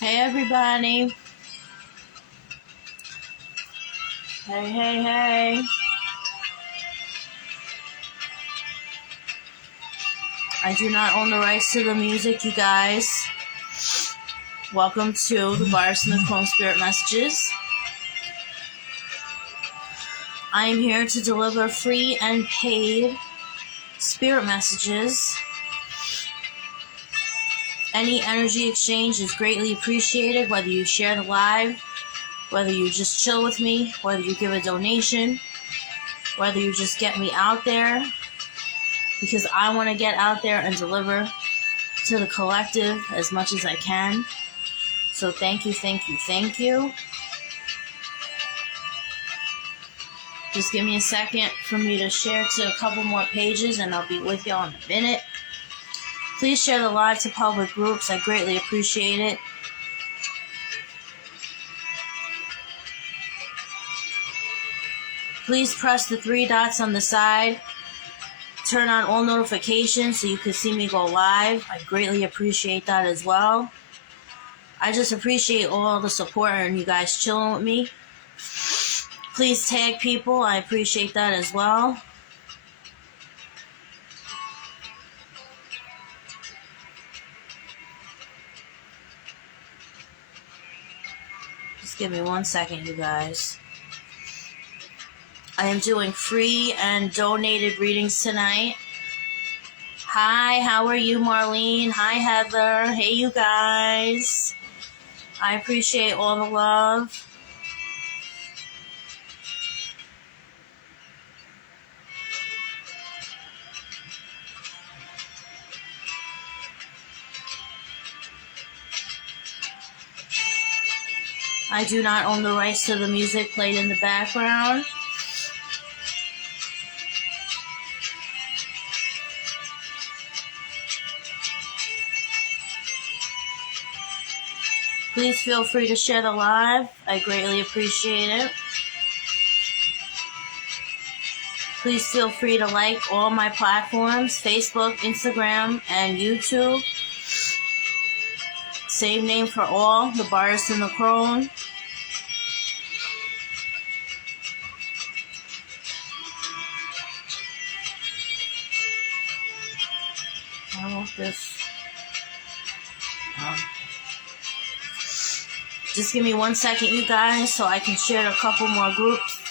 Hey everybody. Hey. I do not own the rights to the music, you guys. Welcome to the Virus and the Clone Spirit Messages. I am here to deliver free and paid spirit messages. Any energy exchange is greatly appreciated, whether you share the live, whether you just chill with me, whether you give a donation, whether you just get me out there, because I want to get out there and deliver to the collective as much as I can. So thank you. Just give me a second for me to share to a couple more pages and I'll be with y'all in a minute. Please share the live to public groups. I greatly appreciate it. Please press the 3 dots on the side. Turn on all notifications so you can see me go live. I greatly appreciate that as well. I just appreciate all the support and you guys chilling with me. Please tag people. I appreciate that as well. Just give me 1 second, you guys. I am doing free and donated readings tonight. Hi, how are you, Marlene? Hi, Heather. Hey, you guys. I appreciate all the love. I do not own the rights to the music played in the background. Please feel free to share the live. I greatly appreciate it. Please feel free to like all my platforms, Facebook, Instagram, and YouTube. Same name for all, the Virus and the Clone. I want this. Just give me 1 second, you guys, so I can share a couple more groups.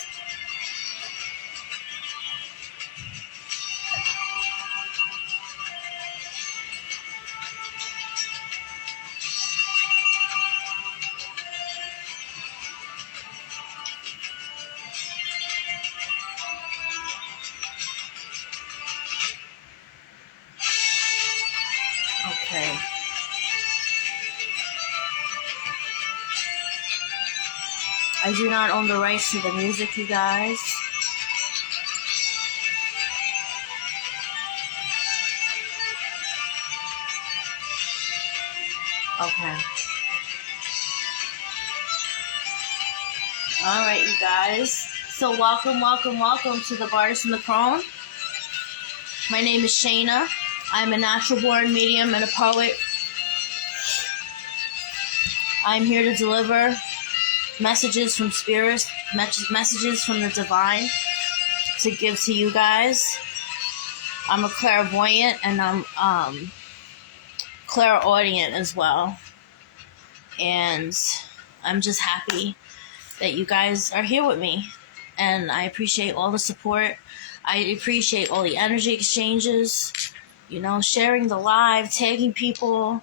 Okay. I do not own the rights to the music, you guys. Okay. Alright, you guys. So welcome to the Virus and the Clone. My name is Shayna. I'm a natural born medium and a poet. I'm here to deliver messages from spirits, messages from the divine to give to you guys. I'm a clairvoyant and I'm clairaudient as well. And I'm just happy that you guys are here with me. And I appreciate all the support. I appreciate all the energy exchanges, you know, sharing the live, tagging people,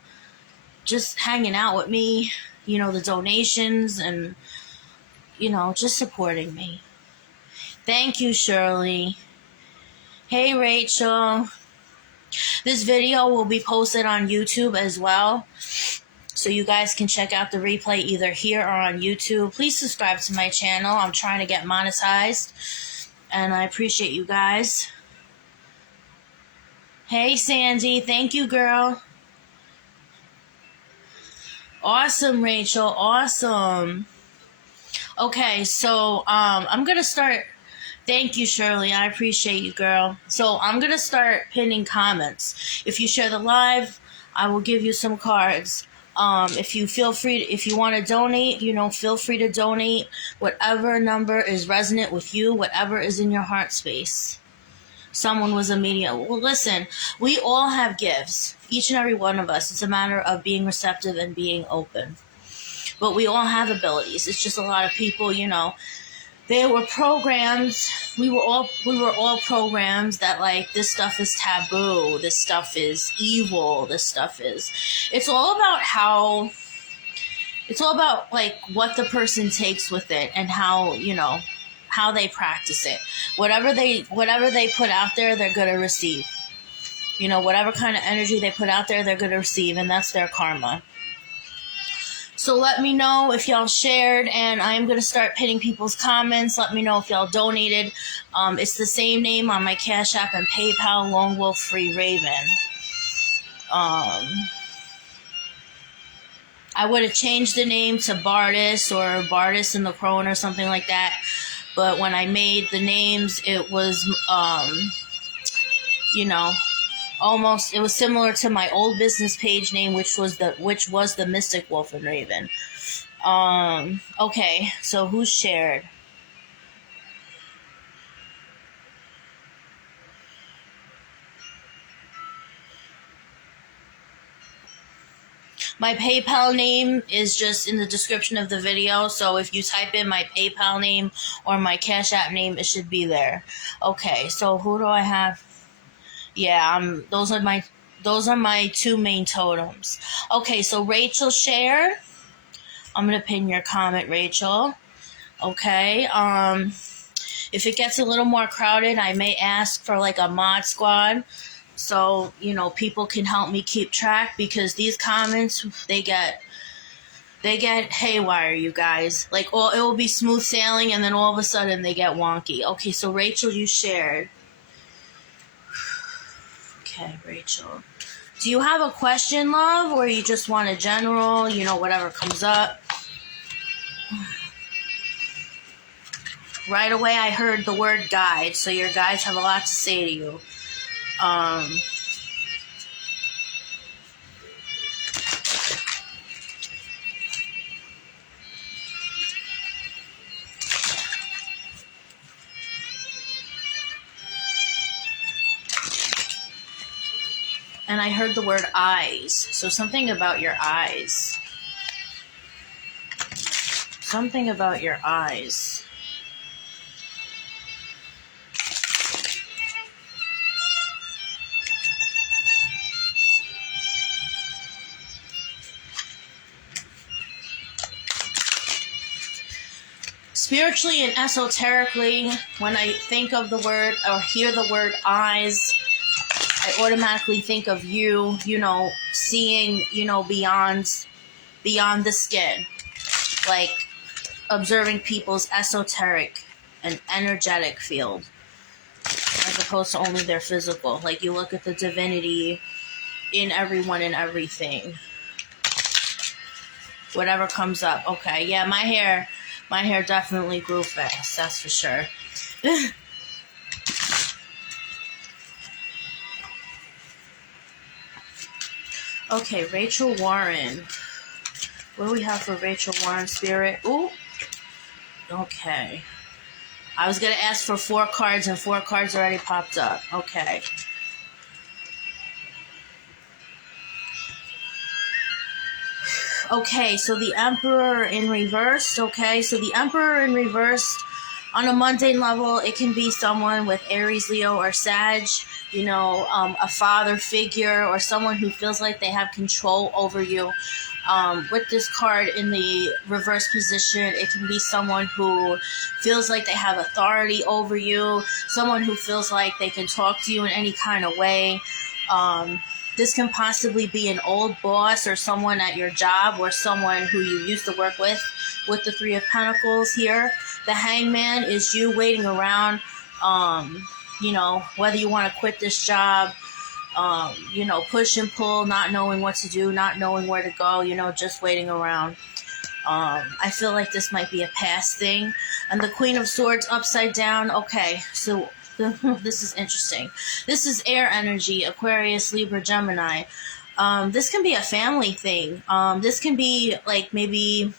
just hanging out with me, you know, the donations and, you know, just supporting me. Thank you, Shirley. Hey, Rachel. This video will be posted on YouTube as well, so you guys can check out the replay either here or on YouTube. Please subscribe to my channel. I'm trying to get monetized, and I appreciate you guys. Hey, Sandy. Thank you, girl. Awesome, Rachel. Awesome. Okay, so I'm going to start. Thank you, Shirley. I appreciate you, girl. So I'm going to start pinning comments. If you share the live, I will give you some cards. If you want to donate, feel free to donate whatever number is resonant with you, whatever is in your heart space. Someone was a medium. Well, listen, we all have gifts, each and every one of us. It's a matter of being receptive and being open. But we all have abilities. It's just a lot of people, they were programs. We were all programs that, like, this stuff is taboo. This stuff is evil. It's all about like what the person takes with it and how they practice it. Whatever they put out there, they're going to receive. Whatever kind of energy they put out there, they're going to receive, and that's their karma. So let me know if y'all shared, and I'm going to start pinning people's comments. Let me know if y'all donated. It's the same name on my Cash App and PayPal, Lone Wolf Free Raven. I would have changed the name to Bardis or Bardis and the Crone or something like that. But when I made the names, it was, almost, it was similar to my old business page name, which was the Mystic Wolf and Raven. Okay, so who shared? My PayPal name is just in the description of the video, so if you type in my PayPal name or my Cash App name, it should be there. Okay, so who do I have? Yeah, those are my two main totems. Okay, so Rachel shared. I'm gonna pin your comment, Rachel. Okay, if it gets a little more crowded, I may ask for like a mod squad, so people can help me keep track, because these comments, they get haywire, you guys. Like, it will be smooth sailing, and then all of a sudden they get wonky. Okay, so Rachel, you shared. Okay, Rachel. Do you have a question, love, or you just want a general, whatever comes up? Right away, I heard the word guide, so your guides have a lot to say to you. And I heard the word eyes, so something about your eyes. Something about your eyes. Spiritually and esoterically, when I think of the word or hear the word eyes, I automatically think of you, seeing, beyond the skin. Like, observing people's esoteric and energetic field, as opposed to only their physical. Like, you look at the divinity in everyone and everything. Whatever comes up. Okay, yeah, my hair definitely grew fast, that's for sure. Okay, Rachel Warren. What do we have for Rachel Warren, Spirit? Ooh. Okay. I was going to ask for 4 cards, and 4 cards already popped up. Okay. Okay, so the Emperor in reverse. Okay, so the Emperor in reverse, on a mundane level, it can be someone with Aries, Leo, or Sag, a father figure, or someone who feels like they have control over you. With this card in the reverse position, it can be someone who feels like they have authority over you, someone who feels like they can talk to you in any kind of way. This can possibly be an old boss or someone at your job, or someone who you used to work with the 3 of Pentacles here. The Hangman is you waiting around, whether you want to quit this job, push and pull, not knowing what to do, not knowing where to go, just waiting around. I feel like this might be a past thing. And the Queen of Swords upside down. Okay, so this is interesting. This is air energy, Aquarius, Libra, Gemini. This can be a family thing. This can be like maybe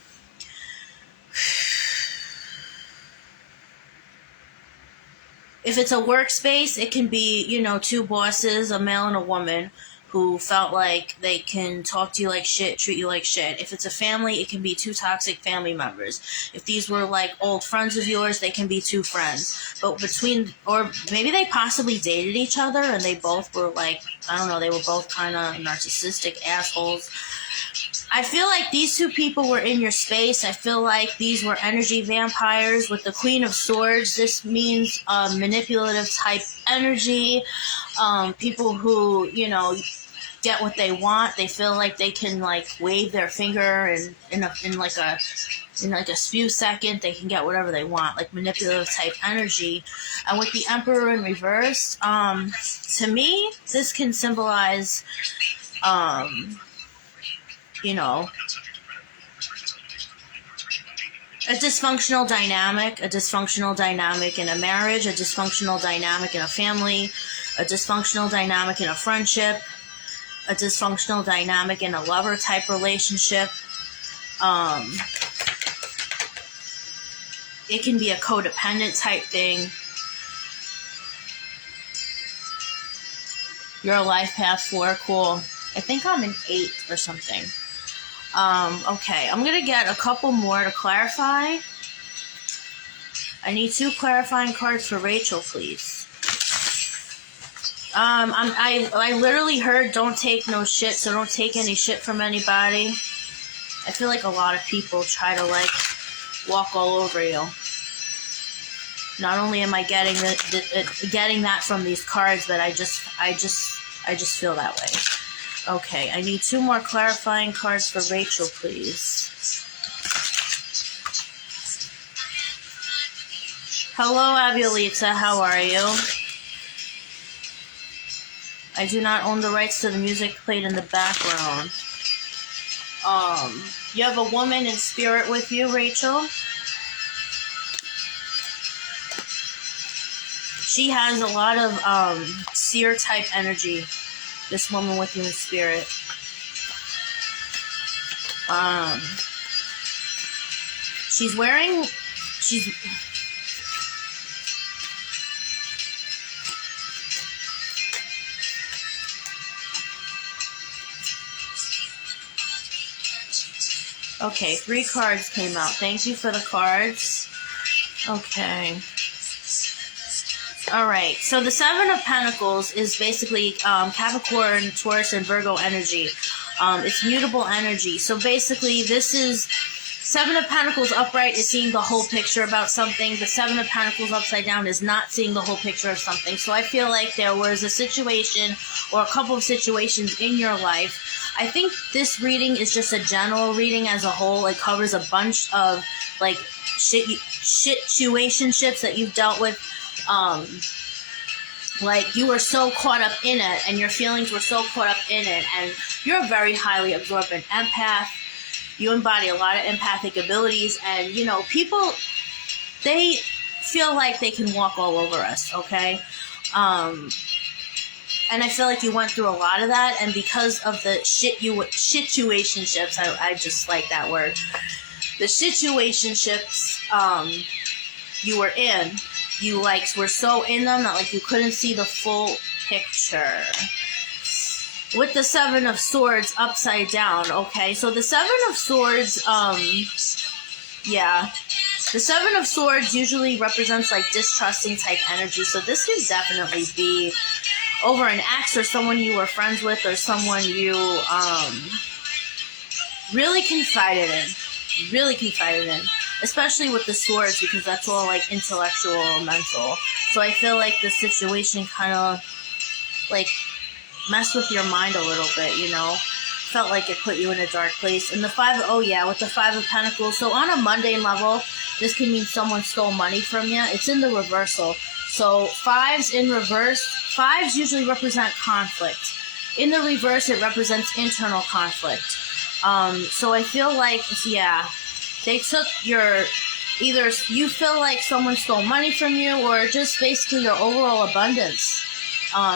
if it's a workspace, it can be, two bosses, a male and a woman, who felt like they can talk to you like shit, treat you like shit. If it's a family, it can be two toxic family members. If these were like old friends of yours, they can be two friends. But or maybe they possibly dated each other and they both were like, I don't know, they were both kind of narcissistic assholes. I feel like these two people were in your space. I feel like these were energy vampires. With the Queen of Swords, this means manipulative type energy. People who, get what they want. They feel like they can like wave their finger and in like a few seconds they can get whatever they want, like manipulative type energy. And with the Emperor in reverse, to me, this can symbolize a dysfunctional dynamic in a marriage, a dysfunctional dynamic in a family, a dysfunctional dynamic in a friendship, a dysfunctional dynamic in a lover type relationship. It can be a codependent type thing. You're a life path 4, cool. I think I'm an 8 or something. Okay, I'm gonna get a couple more to clarify. I need 2 clarifying cards for Rachel, please. I literally heard don't take no shit, so don't take any shit from anybody. I feel like a lot of people try to like walk all over you. Not only am I getting getting that from these cards, but I just feel that way. Okay, I need 2 more clarifying cards for Rachel, please. Hello, Abuelita, how are you? I do not own the rights to the music played in the background. You have a woman in spirit with you, Rachel? She has a lot of seer type energy. This woman with you in spirit. Okay, 3 cards came out. Thank you for the cards. Okay. Alright, so the 7 of Pentacles is basically Capricorn, Taurus, and Virgo energy. It's mutable energy. So basically, this is 7 of Pentacles upright is seeing the whole picture about something. The 7 of Pentacles upside down is not seeing the whole picture of something. So I feel like there was a situation or a couple of situations in your life. I think this reading is just a general reading as a whole. It covers a bunch of like situationships that you've dealt with. Like you were so caught up in it and your feelings were so caught up in it, and you're a very highly absorbent empath. You embody a lot of empathic abilities, and people, they feel like they can walk all over us, okay? And I feel like you went through a lot of that, and because of the situationships, I just like that word. The situationships you were in, you were so in them that you couldn't see the full picture. With the 7 of Swords upside down, okay? So the 7 of Swords, the 7 of Swords usually represents distrusting type energy. So this could definitely be over an ex or someone you were friends with or someone you really confided in, especially with the swords, because that's all intellectual, mental. So I feel like the situation kind of messed with your mind a little bit, felt like it put you in a dark place. And with the 5 of Pentacles, so on a mundane level, this can mean someone stole money from you. It's in the reversal. So 5s in reverse, 5s usually represent conflict. In the reverse, it represents internal conflict. So I feel like, they took either you feel like someone stole money from you, or just basically your overall abundance.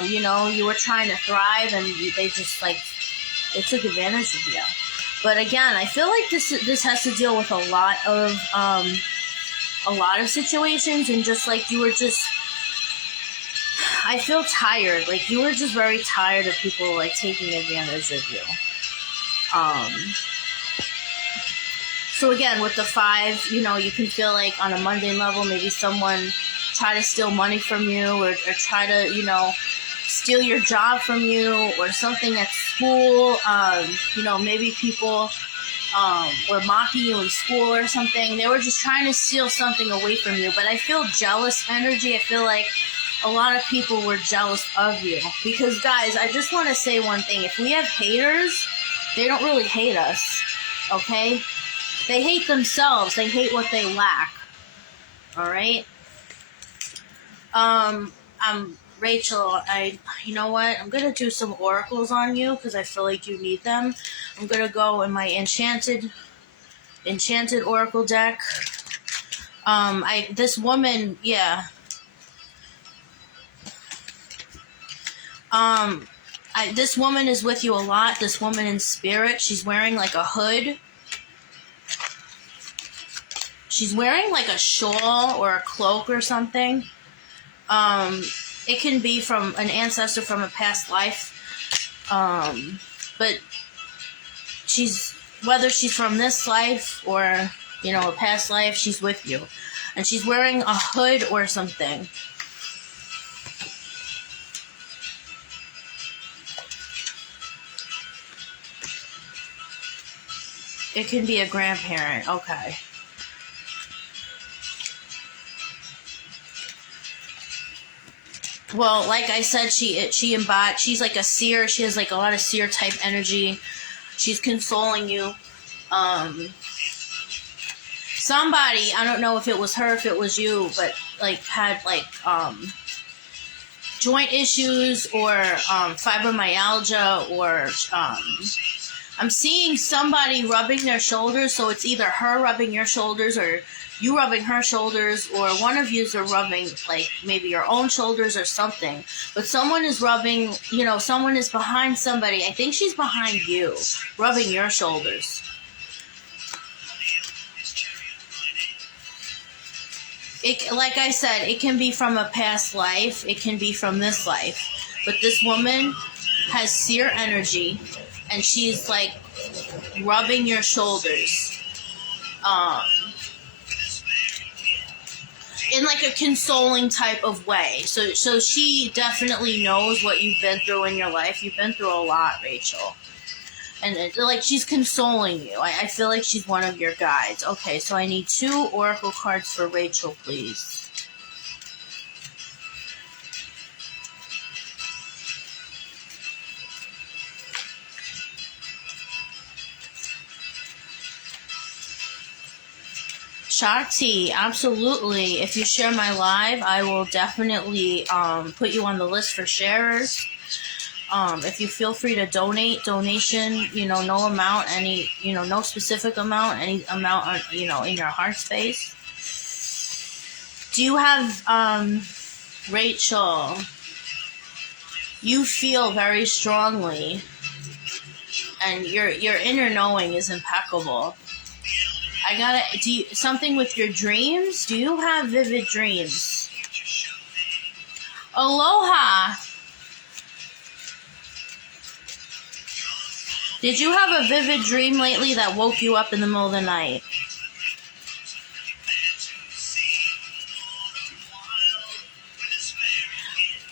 You were trying to thrive, and they just They took advantage of you. But again, I feel like this has to deal with a lot of situations, and just like you were just, I feel tired. Like you were just very tired of people like taking advantage of you. So again, with the 5, you know, you can feel like on a mundane level, maybe someone try to steal money from you, or try to, you know, steal your job from you, or something at school. You know, maybe people were mocking you in school or something. They were just trying to steal something away from you. But I feel jealous energy. I feel like a lot of people were jealous of you. Because, guys, I just want to say one thing. If we have haters, they don't really hate us, okay? They hate themselves. They hate what they lack, all right? Rachel, you know what? I'm going to do some oracles on you because I feel like you need them. I'm going to go in my enchanted oracle deck. This woman, yeah. This woman is with you a lot. This woman in spirit, she's wearing like a hood. She's wearing like a shawl or a cloak or something. It can be from an ancestor from a past life. But whether she's from this life or, you know, a past life, she's with you. And she's wearing a hood or something. It can be a grandparent, okay. Well, like I said, she's like a seer. She has like a lot of seer type energy. She's consoling you. Somebody, I don't know if it was her, if it was you, but like had like joint issues or fibromyalgia, or I'm seeing somebody rubbing their shoulders, so it's either her rubbing your shoulders or you rubbing her shoulders, or one of yous are rubbing, like, maybe your own shoulders or something. But someone is rubbing, you know, someone is behind somebody. I think she's behind you, rubbing your shoulders. Like I said, it can be from a past life. It can be from this life. But this woman has seer energy, and she's, like, rubbing your shoulders. In like a consoling type of way. So she definitely knows what you've been through in your life. You've been through a lot, Rachel. And like she's consoling you. I feel like she's one of your guides. Okay, so I need 2 oracle cards for Rachel, please. Shakti, absolutely. If you share my live, I will definitely put you on the list for sharers. If you feel free to donation, you know, no amount, any, you know, no specific amount, any amount, you know, in your heart space. Do you have, Rachel, you feel very strongly, and your inner knowing is impeccable. Something with your dreams? Do you have vivid dreams? Aloha! Did you have a vivid dream lately that woke you up in the middle of the night?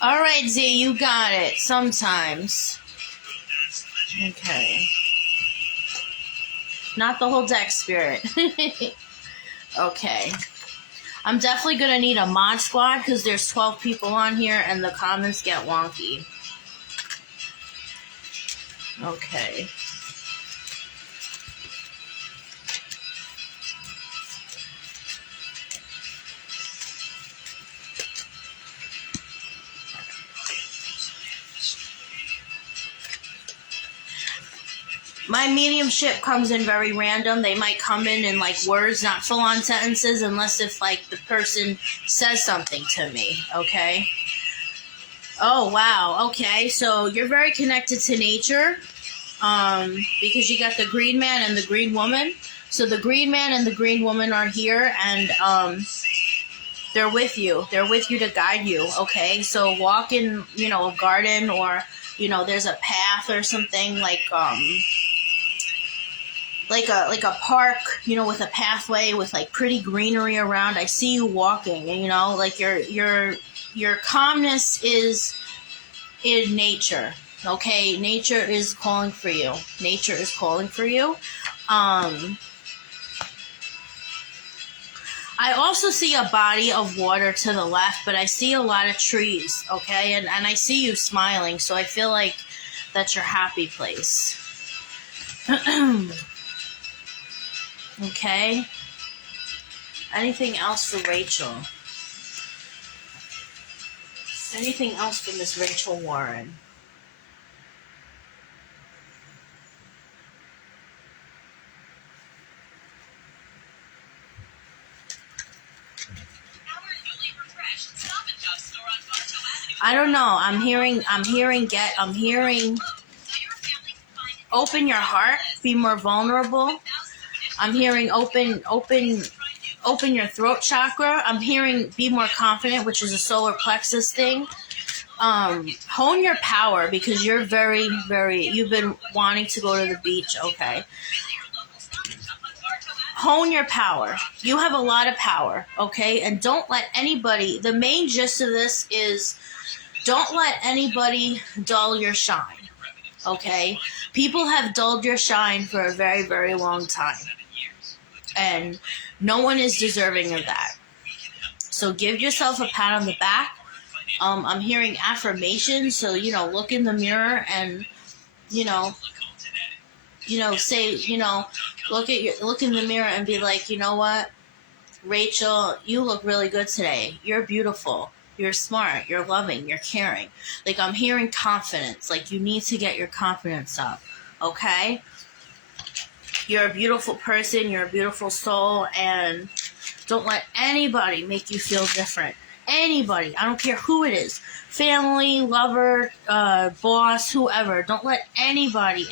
Alright, Z, you got it. Sometimes. Okay. Not the whole deck, Spirit. Okay. I'm definitely going to need a mod squad because there's 12 people on here and the comments get wonky. Okay. My mediumship comes in very random. They might come in like words, not full-on sentences, unless if like the person says something to me, okay? Oh, wow. Okay, so you're very connected to nature. because you got the green man and the green woman. So the green man and the green woman are here, and they're with you. They're with you to guide you. Okay, so walk in, a garden, or there's a path or something like a park, with a pathway with like pretty greenery around. I see you walking, and like your calmness is in nature. Okay, nature is calling for you. Nature is calling for you. I also see a body of water to the left, but I see a lot of trees, okay? And I see you smiling, so I feel like that's your happy place. Okay? Anything else for Rachel? Anything else for Miss Rachel Warren? I don't know. I'm hearing open your heart, be more vulnerable. I'm hearing open your throat chakra. I'm hearing be more confident, which is a solar plexus thing. Hone your power, because you're very, very, you've been wanting to go to the beach, okay? Hone your power. You have a lot of power, okay? And don't let anybody, the main gist of this is, don't let anybody dull your shine, okay? People have dulled your shine for a very, very long time. And no one is deserving of that. So give yourself a pat on the back. I'm hearing affirmations, so, look in the mirror and, say, look in the mirror and be like, you know what, Rachel, you look really good today. You're beautiful. You're smart. You're loving. You're caring. Like, I'm hearing confidence. Like, you need to get your confidence up, okay? You're a beautiful person. You're a beautiful soul, and don't let anybody make you feel different. Anybody. I don't care who it is. Family, lover, boss, whoever. Don't let anybody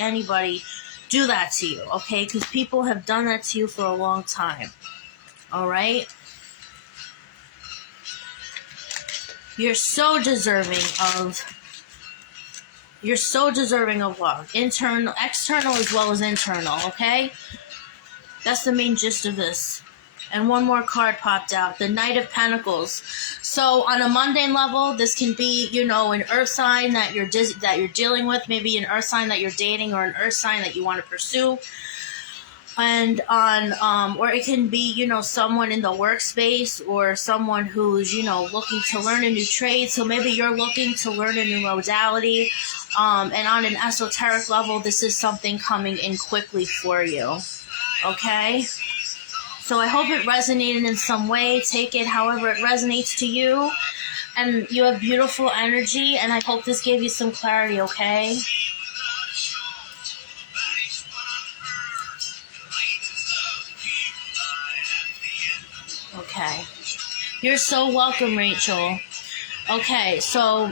do that to you, okay? Because people have done that to you for a long time. All right? You're so deserving of love. Internal, external as well as internal, okay? That's the main gist of this. And one more card popped out, the Knight of Pentacles. So on a mundane level, this can be, an earth sign that you're dealing with, maybe an earth sign that you're dating, or an earth sign that you want to pursue. And or it can be, someone in the workspace, or someone who's, looking to learn a new trade. So maybe you're looking to learn a new modality. And on an esoteric level, this is something coming in quickly for you. Okay? So I hope it resonated in some way. Take it however it resonates to you. And you have beautiful energy, and I hope this gave you some clarity, okay? Okay. You're so welcome, Rachel. Okay, so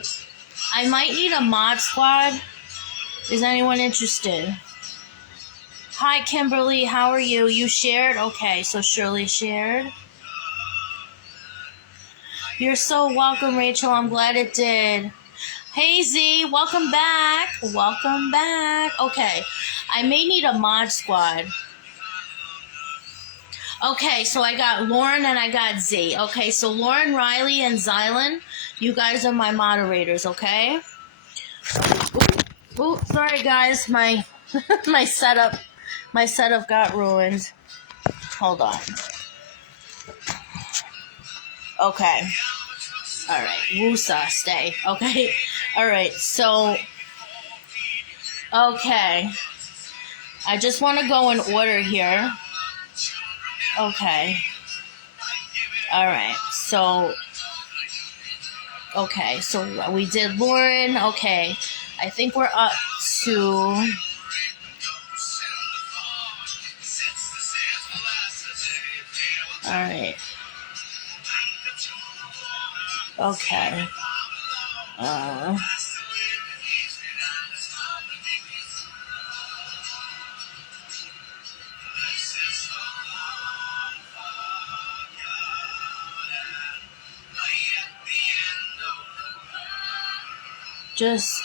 I might need a mod squad. Is anyone interested? Hi, Kimberly. How are you? You shared? Okay, so Shirley shared. You're so welcome, Rachel. I'm glad it did. Hey, Z. Welcome back. Welcome back. Okay, I may need a mod squad. Okay, so I got Lauren and I got Z. Okay, so Lauren, Riley, and Xylan, you guys are my moderators, okay? Ooh, sorry guys, my my setup got ruined. Hold on. Okay. Alright, Wusa, stay. Okay. Alright, so okay. I just want to go in order here. Okay. Alright, so we did Lauren. Okay. I think we're up to alright. Okay. Just,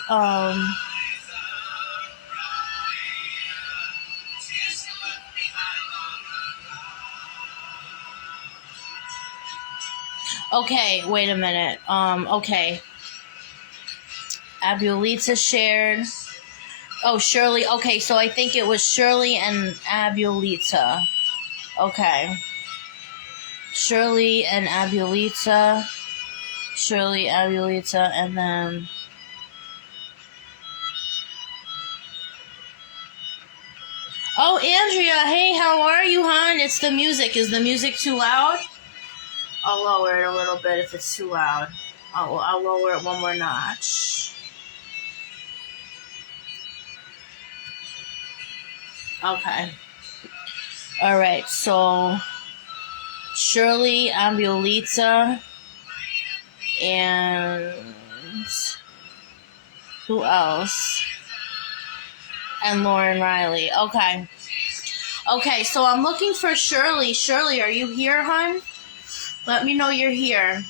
okay, wait a minute. Okay. Abuelita shared. Oh, Shirley. Okay, so I think it was Shirley and Abuelita. Okay. Shirley and Abuelita. Shirley, Abuelita, and then... Oh, Andrea, hey, how are you, hon? It's the music. Is the music too loud? I'll lower it a little bit if it's too loud. I'll lower it one more notch. Okay. Alright, so Shirley, Abuelita, and who else? And Lauren Riley. Okay. Okay, so I'm looking for Shirley. Shirley, are you here, hon? Let me know you're here.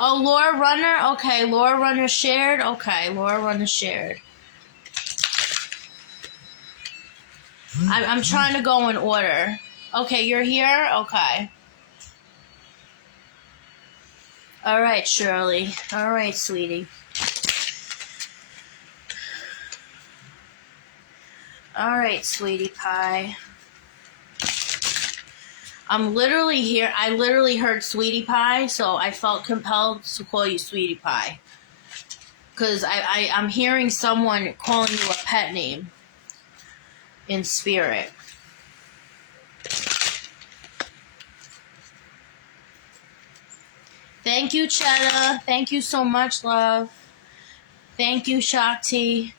Oh, Laura Runner? Okay, Laura Runner shared. Okay, Laura Runner shared. I'm trying to go in order. Okay, you're here? Okay. All right, Shirley. All right, sweetie. All right, sweetie pie. I'm literally here. I literally heard sweetie pie, so I felt compelled to call you sweetie pie. Because I'm hearing someone calling you a pet name in spirit. Thank you, Cheddar. Thank you so much, love. Thank you, Shakti.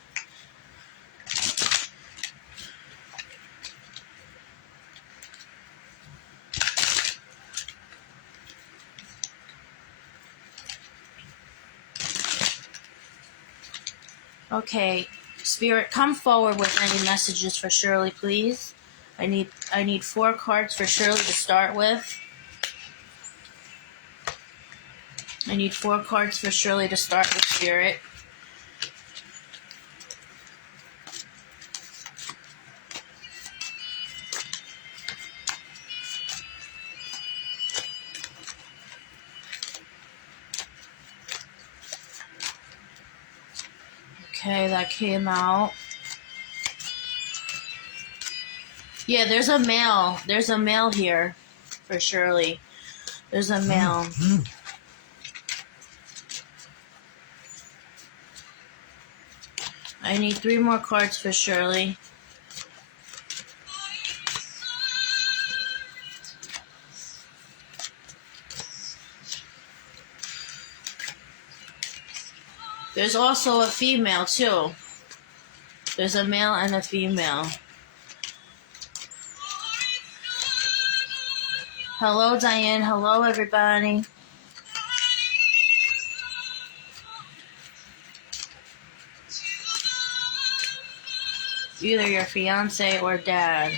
Okay, Spirit, come forward with any messages for Shirley, please. I need 4 cards for Shirley to start with. I need 4 cards for Shirley to start with, Spirit. Okay, that came out. Yeah, there's a male. There's a male here for Shirley. There's a male. I need 3 more cards for Shirley. There's also a female, too. There's a male and a female. Hello, Diane. Hello, everybody. Either your fiance or dad.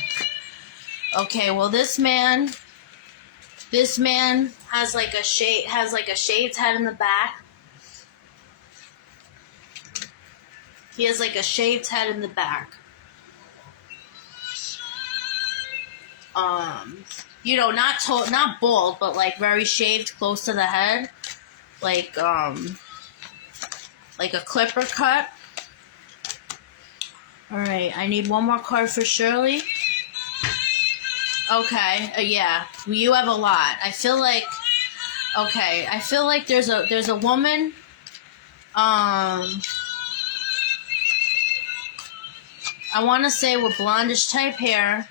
Okay, well, this man has like a shaved head in the back. He has like a shaved head in the back. You know, not bald, but like very shaved close to the head. Like a clipper cut. Alright, I need 1 more card for Shirley. Okay, yeah. You have a lot. I feel like there's a woman, I want to say with blondish type hair.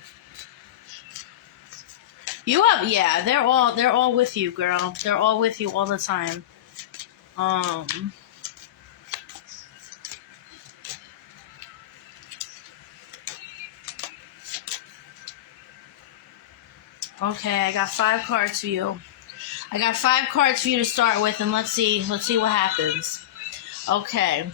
You have, yeah, they're all with you, girl. They're all with you all the time. Okay, I got 5 cards for you. I got 5 cards for you to start with, and let's see what happens. Okay.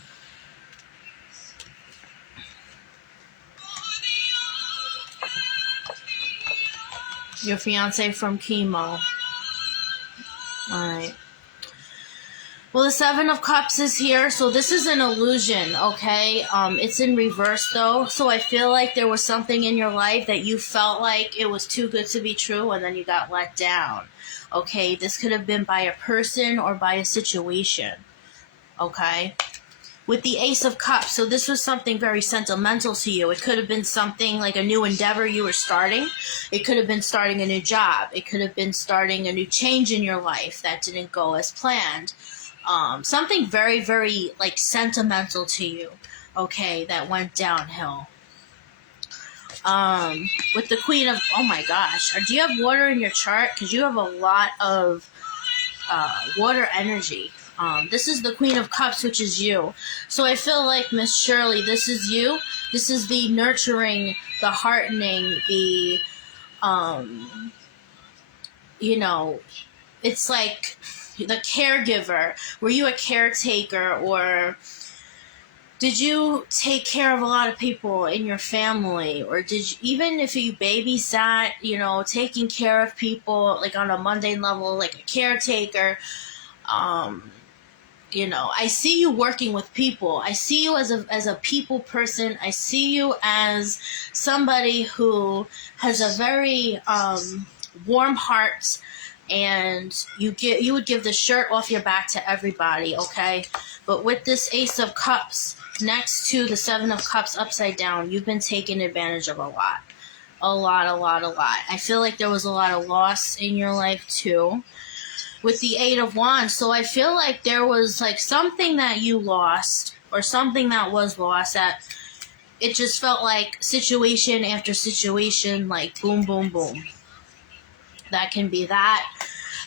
Your fiance from chemo. Alright. Well, the Seven of Cups is here, so this is an illusion, okay? It's in reverse, though, so I feel like there was something in your life that you felt like it was too good to be true, and then you got let down, okay? This could have been by a person or by a situation, okay? With the Ace of Cups, so this was something very sentimental to you. It could have been something like a new endeavor you were starting. It could have been starting a new job. It could have been starting a new change in your life that didn't go as planned. Something very, very, like, sentimental to you, okay, that went downhill. With the Queen of, oh my gosh, do you have water in your chart? Because you have a lot of water energy. This is the Queen of Cups, which is you. So I feel like, Miss Shirley, this is you. This is the nurturing, the heartening, the, you know, it's like the caregiver. Were you a caretaker, or did you take care of a lot of people in your family? Or did you, even if you babysat, you know, taking care of people, like on a mundane level, like a caretaker, you know, I see you working with people. I see you as a people person. I see you as somebody who has a very warm heart, and you would give the shirt off your back to everybody, okay? But with this Ace of Cups next to the Seven of Cups upside down, you've been taken advantage of a lot. A lot. I feel like there was a lot of loss in your life too. With the Eight of Wands, so I feel like there was like something that you lost, or something that was lost, that it just felt like situation after situation, like boom, boom, boom. That can be that.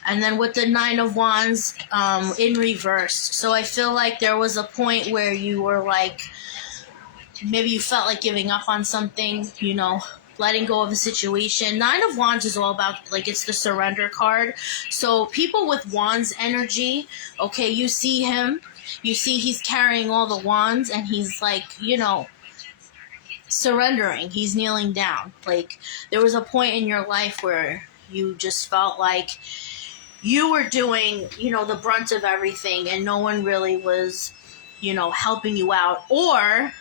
And then with the Nine of Wands in reverse, so I feel like there was a point where you were like, maybe you felt like giving up on something, you know, letting go of a situation. Nine of Wands is all about, like, it's the surrender card. So people with Wands energy, okay, you see him, you see he's carrying all the wands, and he's like, you know, surrendering. He's kneeling down. Like, there was a point in your life where you just felt like you were doing, you know, the brunt of everything, and no one really was, you know, helping you out, or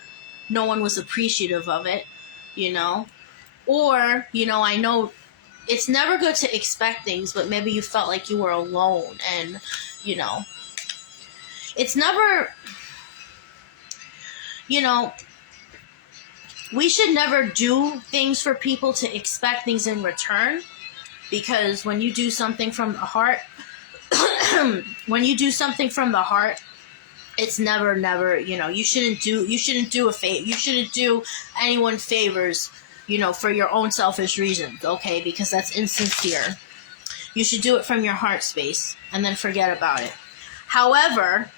no one was appreciative of it, you know. Or, you know, I know it's never good to expect things, but maybe you felt like you were alone, and, you know, it's never, you know, we should never do things for people to expect things in return, because when you do something from the heart, when you do something from the heart, it's never, you know, you shouldn't do anyone favors, you know, for your own selfish reasons, okay? Because that's insincere. You should do it from your heart space and then forget about it. However,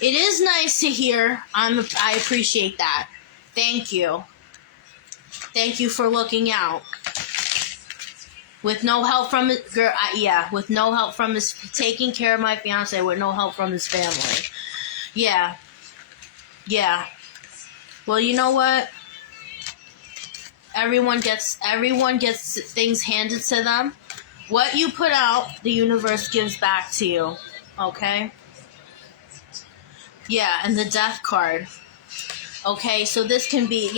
it is nice to hear. I appreciate that. Thank you. Thank you for looking out. With no help from his girl, with no help from his, taking care of my fiance with no help from his family. Yeah. Well, you know what? Everyone gets things handed to them. What you put out, the universe gives back to you. Okay? Yeah, and the Death card. Okay, so this can be,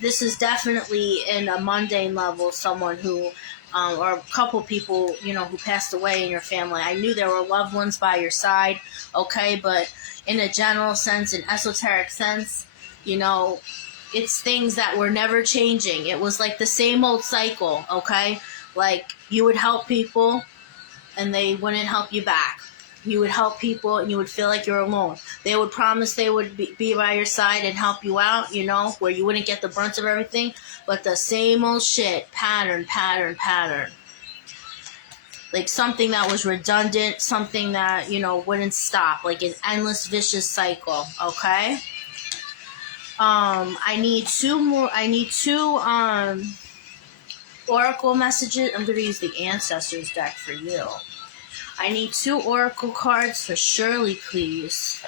this is definitely in a mundane level, someone who, or a couple people, you know, who passed away in your family. I knew there were loved ones by your side, okay, but in a general sense, an esoteric sense, you know, it's things that were never changing. It was like the same old cycle, okay? Like, you would help people, and they wouldn't help you back. You would help people, and you would feel like you're alone. They would promise they would be by your side and help you out, you know, where you wouldn't get the brunt of everything. But the same old shit, pattern. Like something that was redundant, something that, you know, wouldn't stop. Like an endless, vicious cycle, okay? I need two oracle messages. I'm going to use the Ancestors deck for you. I need 2 oracle cards for Shirley, please.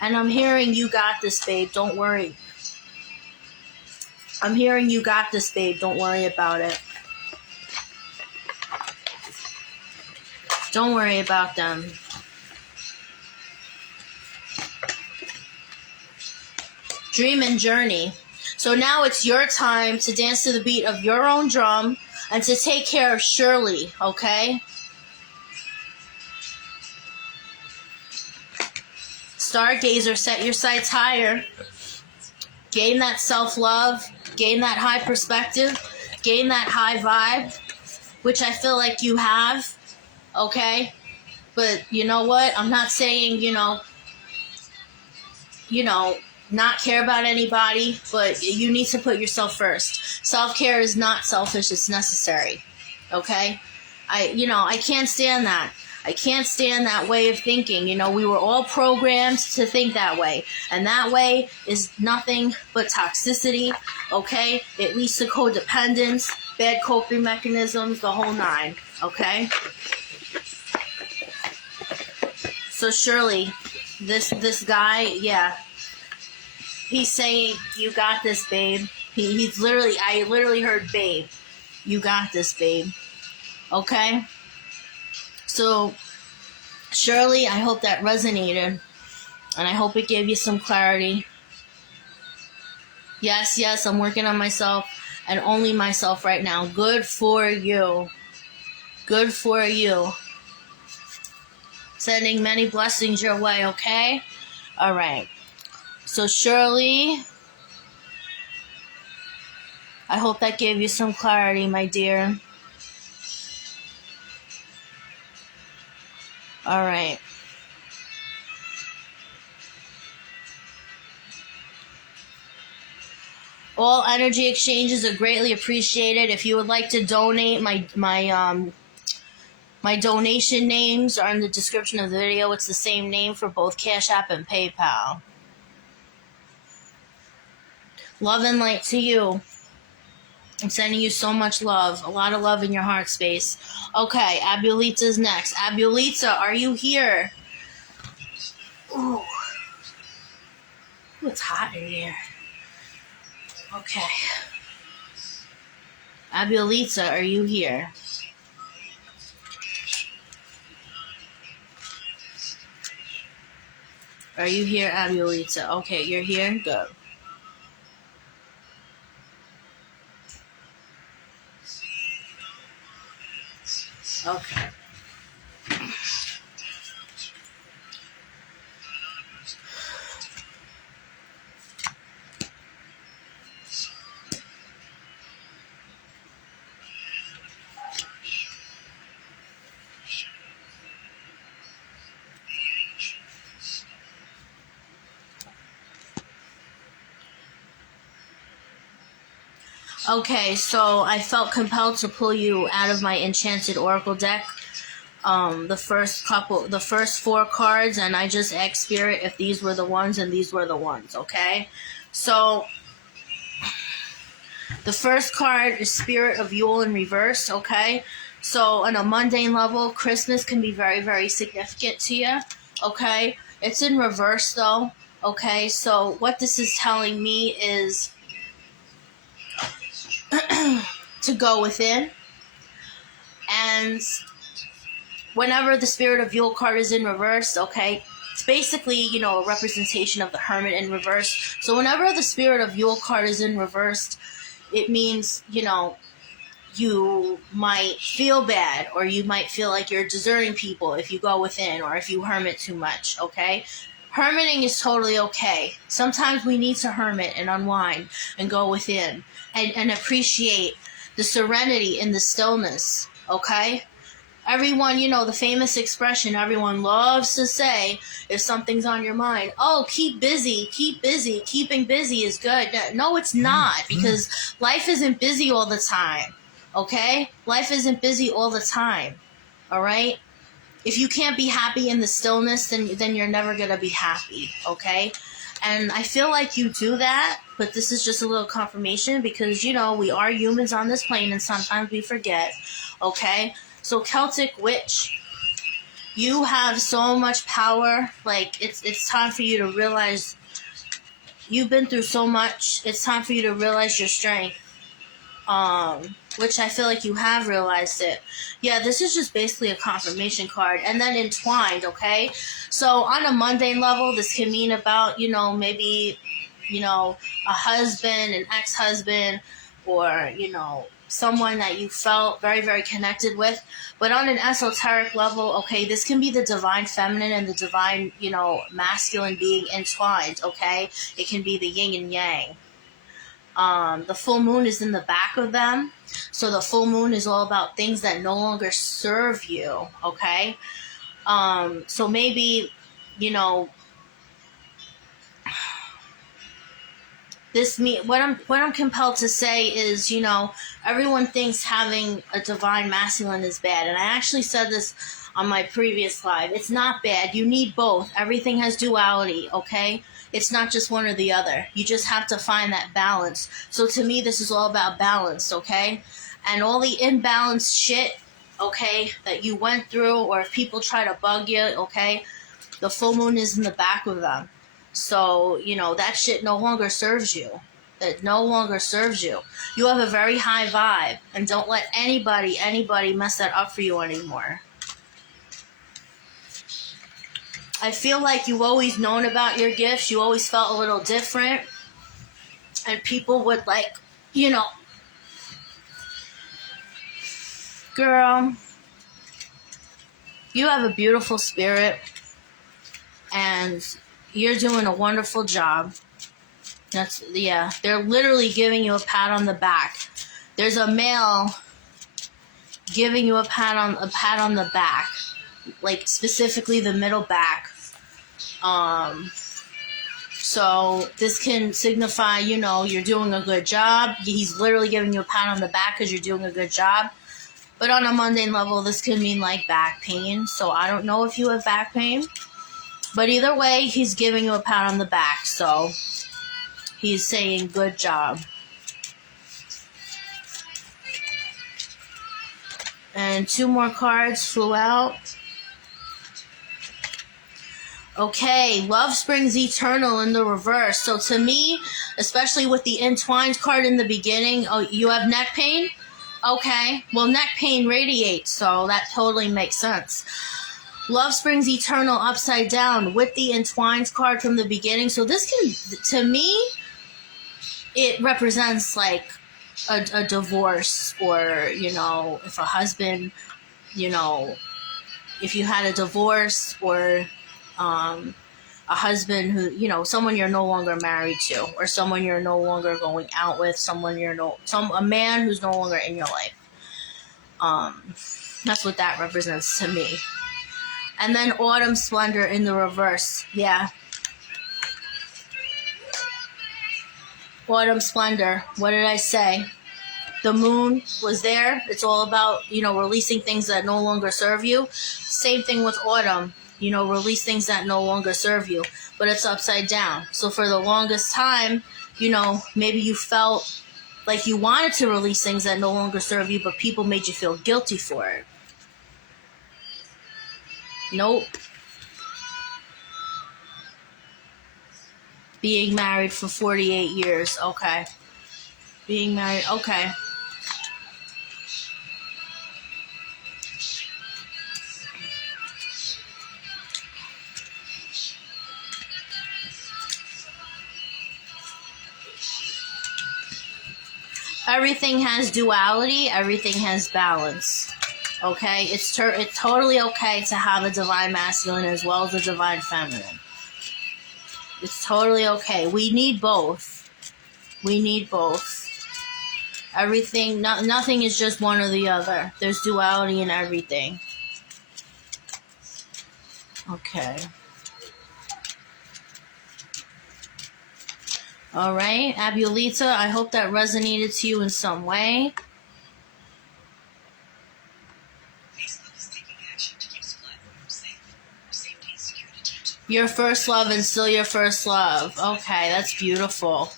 And I'm hearing you got this, babe. Don't worry. I'm hearing you got this, babe. Don't worry about it. Don't worry about them. Dream and journey. So now it's your time to dance to the beat of your own drum and to take care of Shirley, okay? Stargazer, set your sights higher. Gain that self-love. Gain that high perspective. Gain that high vibe, which I feel like you have, okay? But you know what? I'm not saying, not care about anybody, but you need to put yourself first. Self-care is not selfish, it's necessary. Okay? I can't stand that. I can't stand that way of thinking. We were all programmed to think that way. And that way is nothing but toxicity, okay? It leads to codependence, bad coping mechanisms, the whole nine, okay? So Shirley, this guy, yeah, he's saying, you got this, babe. I literally heard, babe. You got this, babe. Okay? So, Shirley, I hope that resonated. And I hope it gave you some clarity. Yes, I'm working on myself and only myself right now. Good for you. Good for you. Sending many blessings your way, okay? All right. So, Shirley, I hope that gave you some clarity, my dear. All right. All energy exchanges are greatly appreciated. If you would like to donate, my donation names are in the description of the video. It's the same name for both Cash App and PayPal. Love and light to you. I'm sending you so much love. A lot of love in your heart space. Okay, Abuelita's next. Abuelita, are you here? Ooh. It's hot in here. Okay. Abuelita, are you here? Are you here, Abuelita? Okay, you're here? Good. Okay. Okay, so I felt compelled to pull you out of my Enchanted Oracle deck. The first 4 cards, and I just asked Spirit if these were the ones and these were the ones, okay? So, the first card is Spirit of Yule in reverse, okay? So, on a mundane level, Christmas can be very, very significant to you, okay? It's in reverse, though, okay? So, what this is telling me is to go within, and whenever the Spirit of Yule card is in reverse, okay, it's basically, a representation of the Hermit in reverse. So whenever the Spirit of Yule card is in reverse, it means, you might feel bad, or you might feel like you're deserting people if you go within, or if you hermit too much, okay? Hermiting is totally okay. Sometimes we need to hermit and unwind and go within and appreciate the serenity in the stillness, okay? Everyone, the famous expression everyone loves to say if something's on your mind, oh, keep busy. Keeping busy is good. No, it's not, because life isn't busy all the time, okay? Life isn't busy all the time, all right? If you can't be happy in the stillness, then you're never going to be happy, okay? And I feel like you do that, but this is just a little confirmation because, we are humans on this plane and sometimes we forget, okay? So Celtic Witch, you have so much power. Like, it's time for you to realize you've been through so much. It's time for you to realize your strength. Which I feel like you have realized it. Yeah, this is just basically a confirmation card. And then entwined, okay? So on a mundane level, this can mean about, maybe, a husband, an ex-husband, or, someone that you felt very, very connected with. But on an esoteric level, okay, this can be the divine feminine and the divine, masculine being entwined, okay? It can be the yin and yang. The full moon is in the back of them. So the full moon is all about things that no longer serve you, okay? So maybe, what I'm compelled to say is, everyone thinks having a divine masculine is bad. And I actually said this on my previous live. It's not bad. You need both. Everything has duality, okay? It's not just one or the other. You just have to find that balance. So to me, this is all about balance, okay? And all the imbalanced shit, okay, that you went through, or if people try to bug you, okay, the full moon is in the back of them. So, that shit no longer serves you. It no longer serves you. You have a very high vibe, and don't let anybody mess that up for you anymore. I feel like you've always known about your gifts. You always felt a little different. And people would girl, you have a beautiful spirit. And you're doing a wonderful job. They're literally giving you a pat on the back. There's a male giving you a pat on the back. Like specifically the middle back. So this can signify, you're doing a good job. He's literally giving you a pat on the back because you're doing a good job. But on a mundane level, this could mean like back pain. So I don't know if you have back pain. But either way, he's giving you a pat on the back. So he's saying good job. And 2 more cards flew out. Okay, love springs eternal in the reverse. So to me, especially with the entwined card in the beginning, oh, you have neck pain? Okay, well, neck pain radiates, so that totally makes sense. Love springs eternal upside down with the entwined card from the beginning. So this can, to me, it represents like a divorce, or, if a husband, if you had a divorce, or a husband who, someone you're no longer married to, or someone you're no longer going out with, a man who's no longer in your life. That's what that represents to me. And then autumn splendor in the reverse. Yeah. Autumn splendor. What did I say? The moon was there. It's all about, releasing things that no longer serve you. Same thing with autumn. Release things that no longer serve you. But it's upside down. So for the longest time, maybe you felt like you wanted to release things that no longer serve you, but people made you feel guilty for it. Nope. Being married for 48 years. Okay. Being married. Okay. Everything has duality. Everything has balance. Okay? It's totally okay to have a divine masculine as well as a divine feminine. It's totally okay. We need both. We need both. Everything, nothing is just one or the other. There's duality in everything. Okay. All right, Abulita, I hope that resonated to you in some way. Your first love and still your first love. Okay, that's beautiful.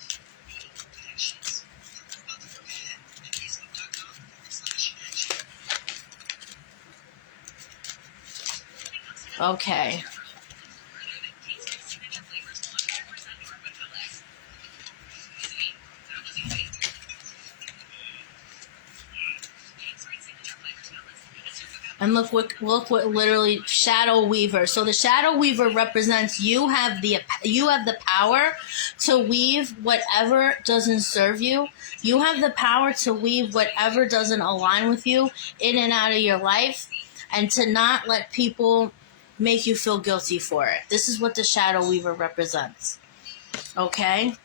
Okay. And look what literally Shadow Weaver. So the Shadow Weaver represents you have the power to weave whatever doesn't serve you. You have the power to weave whatever doesn't align with you in and out of your life, and to not let people make you feel guilty for it. This is what the Shadow Weaver represents. Okay?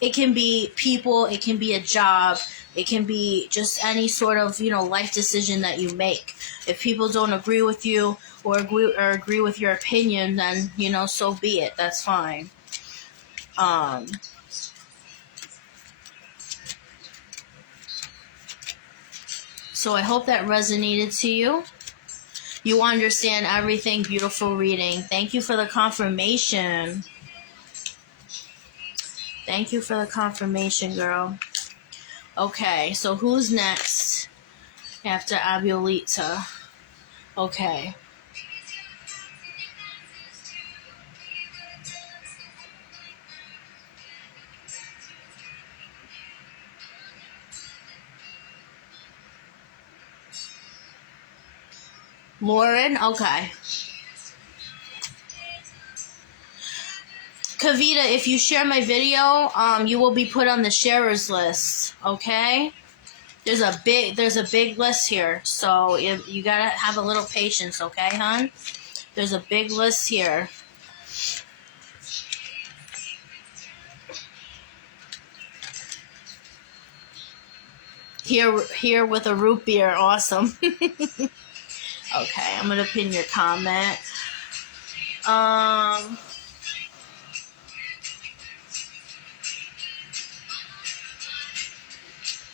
It can be people, it can be a job, it can be just any sort of, life decision that you make. If people don't agree with you or agree with your opinion, then, so be it. That's fine. So I hope that resonated to you. You understand everything. Beautiful reading. Thank you for the confirmation. Thank you for the confirmation, girl. Okay, so who's next after Abuelita? Okay. Lauren? Okay. Kavita, if you share my video, you will be put on the sharers list, okay? There's a big list here, so you gotta have a little patience, okay, hon? There's a big list here. Here with a root beer, awesome. Okay, I'm gonna pin your comment.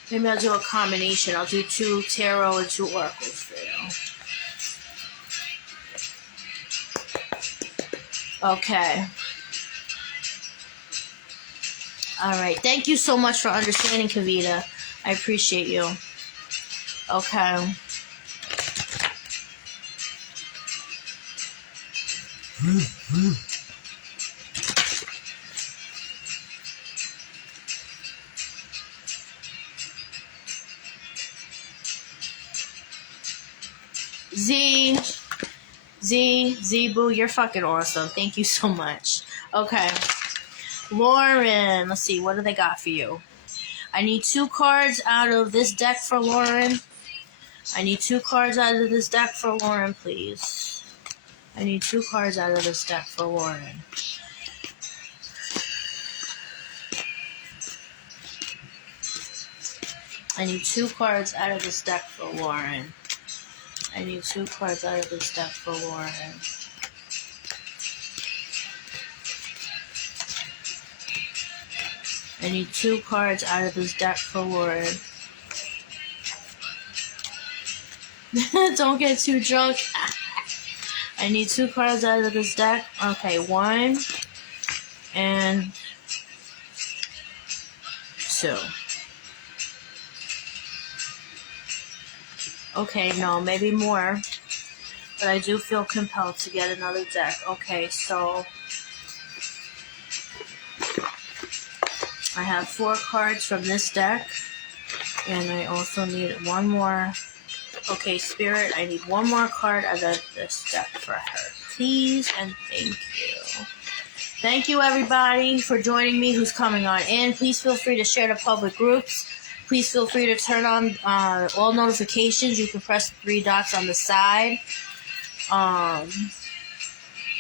Maybe I'll do a combination. I'll do 2 tarot and 2 oracles for you. Okay. Alright, thank you so much for understanding, Kavita. I appreciate you. Okay. Z Boo, you're fucking awesome. Thank you so much. Okay. Lauren, let's see, what do they got for you? I need 2 cards out of this deck for Lauren. I need 2 cards out of this deck for Lauren, please. I need 2 cards out of this deck for Lauren. I need 2 cards out of this deck for Lauren. I need 2 cards out of this deck for Lauren. I need 2 cards out of this deck for Lauren. Don't get too drunk. I need 2 cards out of this deck. Okay, 1 and 2. Okay, no, maybe more. But I do feel compelled to get another deck. Okay, so I have 4 cards from this deck. And I also need 1 more. Okay, Spirit, I need 1 more card out of this deck for her. Please and thank you. Thank you, everybody, for joining me who's coming on in. Please feel free to share to public groups. Please feel free to turn on all notifications. You can press the 3 dots on the side.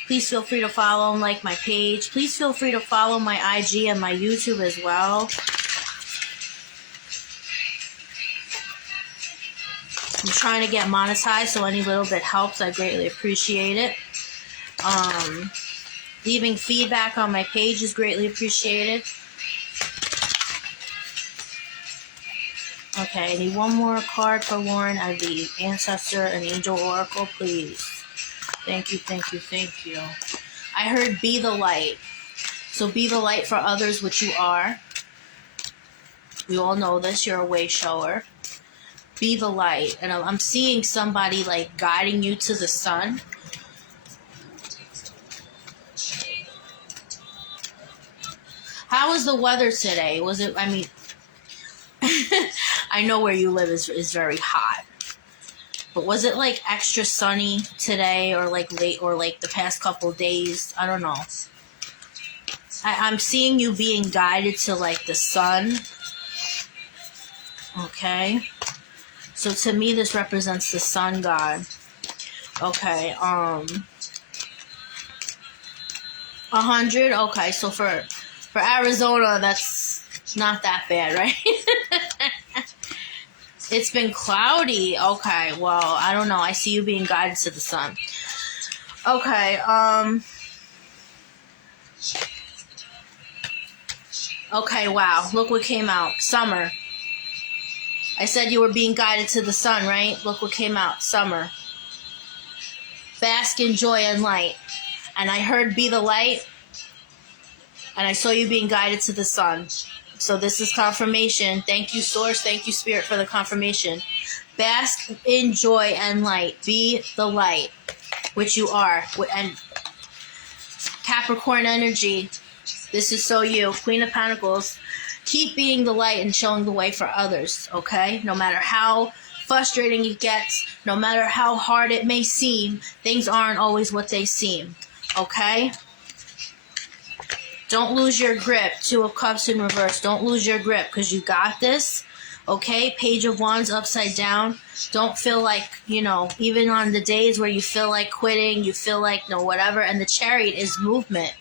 Please feel free to follow and like my page. Please feel free to follow my IG and my YouTube as well. I'm trying to get monetized, so any little bit helps. I greatly appreciate it. Leaving feedback on my page is greatly appreciated. Okay, I need 1 more card for Lauren out of the Ancestor and Angel Oracle, please. Thank you, thank you, thank you. I heard be the light. So be the light for others, which you are. We all know this. You're a way shower. Be the light. And I'm seeing somebody like guiding you to the sun. How was the weather today? Was it, I know where you live is very hot. But was it like extra sunny today or like late or like the past couple days? I don't know. I'm seeing you being guided to like the sun. Okay. So to me, this represents the sun god. Okay. 100. Okay. So for Arizona, that's not that bad, right? It's been cloudy. Okay. Well, I don't know. I see you being guided to the sun. Okay. Okay, wow. Look what came out. Summer. I said you were being guided to the sun, right? Look what came out. Summer. Bask in joy and light. And I heard be the light. And I saw you being guided to the sun. So this is confirmation. Thank you, Source. Thank you, Spirit, for the confirmation. Bask in joy and light. Be the light, which you are. And Capricorn energy. This is so you. Queen of Pentacles. Keep being the light and showing the way for others, okay? No matter how frustrating it gets, no matter how hard it may seem, things aren't always what they seem, okay? Don't lose your grip. Two of Cups in reverse. Don't lose your grip because you got this, okay? Page of Wands upside down. Don't feel like, even on the days where you feel like quitting, you feel like, no, whatever, and the Chariot is movement.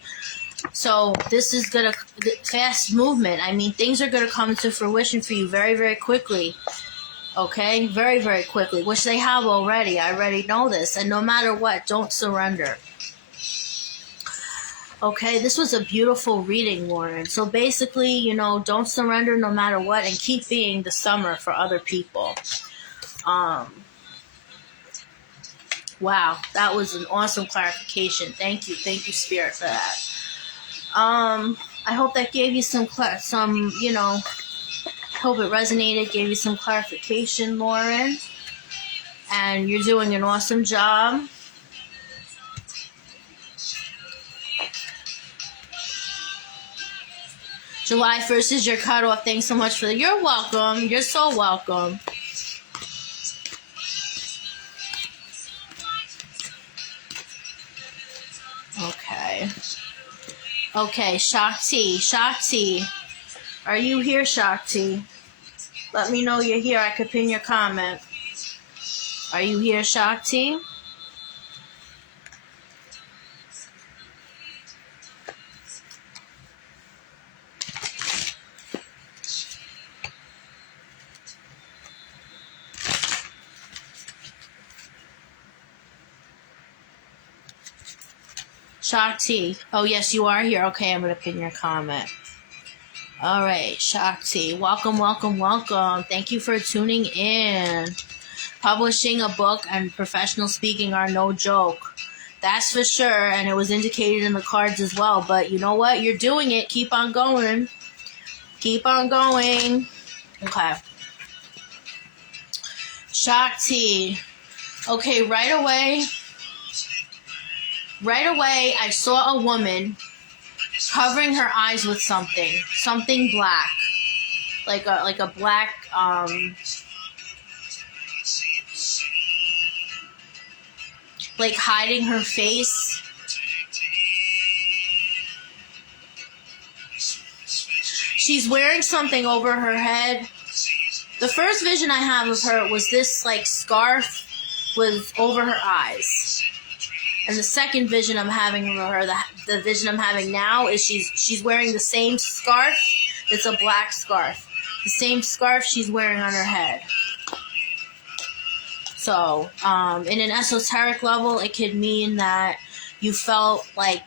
So this is fast movement. I mean, things are gonna come to fruition for you very, very quickly. Okay? Very, very quickly, which they have already. I already know this. And no matter what, don't surrender. Okay, this was a beautiful reading, Lauren. So basically, don't surrender no matter what and keep being the summer for other people. Wow, that was an awesome clarification. Thank you, Spirit, for that. I hope that gave you some, I hope it resonated, gave you some clarification, Lauren. And you're doing an awesome job. July 1st is your cutoff. Thanks so much for that. You're welcome. You're so welcome. Okay. Okay, Shakti. Are you here, Shakti? Let me know you're here. I could pin your comment. Are you here, Shakti? Shakti. Oh, yes, you are here. Okay, I'm going to pin your comment. All right, Shakti. Welcome. Thank you for tuning in. Publishing a book and professional speaking are no joke. That's for sure, and it was indicated in the cards as well. But you know what? You're doing it. Keep on going. Keep on going. Okay. Shakti. Okay, right away, I saw a woman covering her eyes with something black, like a black, like hiding her face. She's wearing something over her head. The first vision I have of her was this like scarf was over her eyes. And the second vision I'm having of her, the vision I'm having now, is she's wearing the same scarf. It's a black scarf. The same scarf she's wearing on her head. So, in an esoteric level, it could mean that you felt like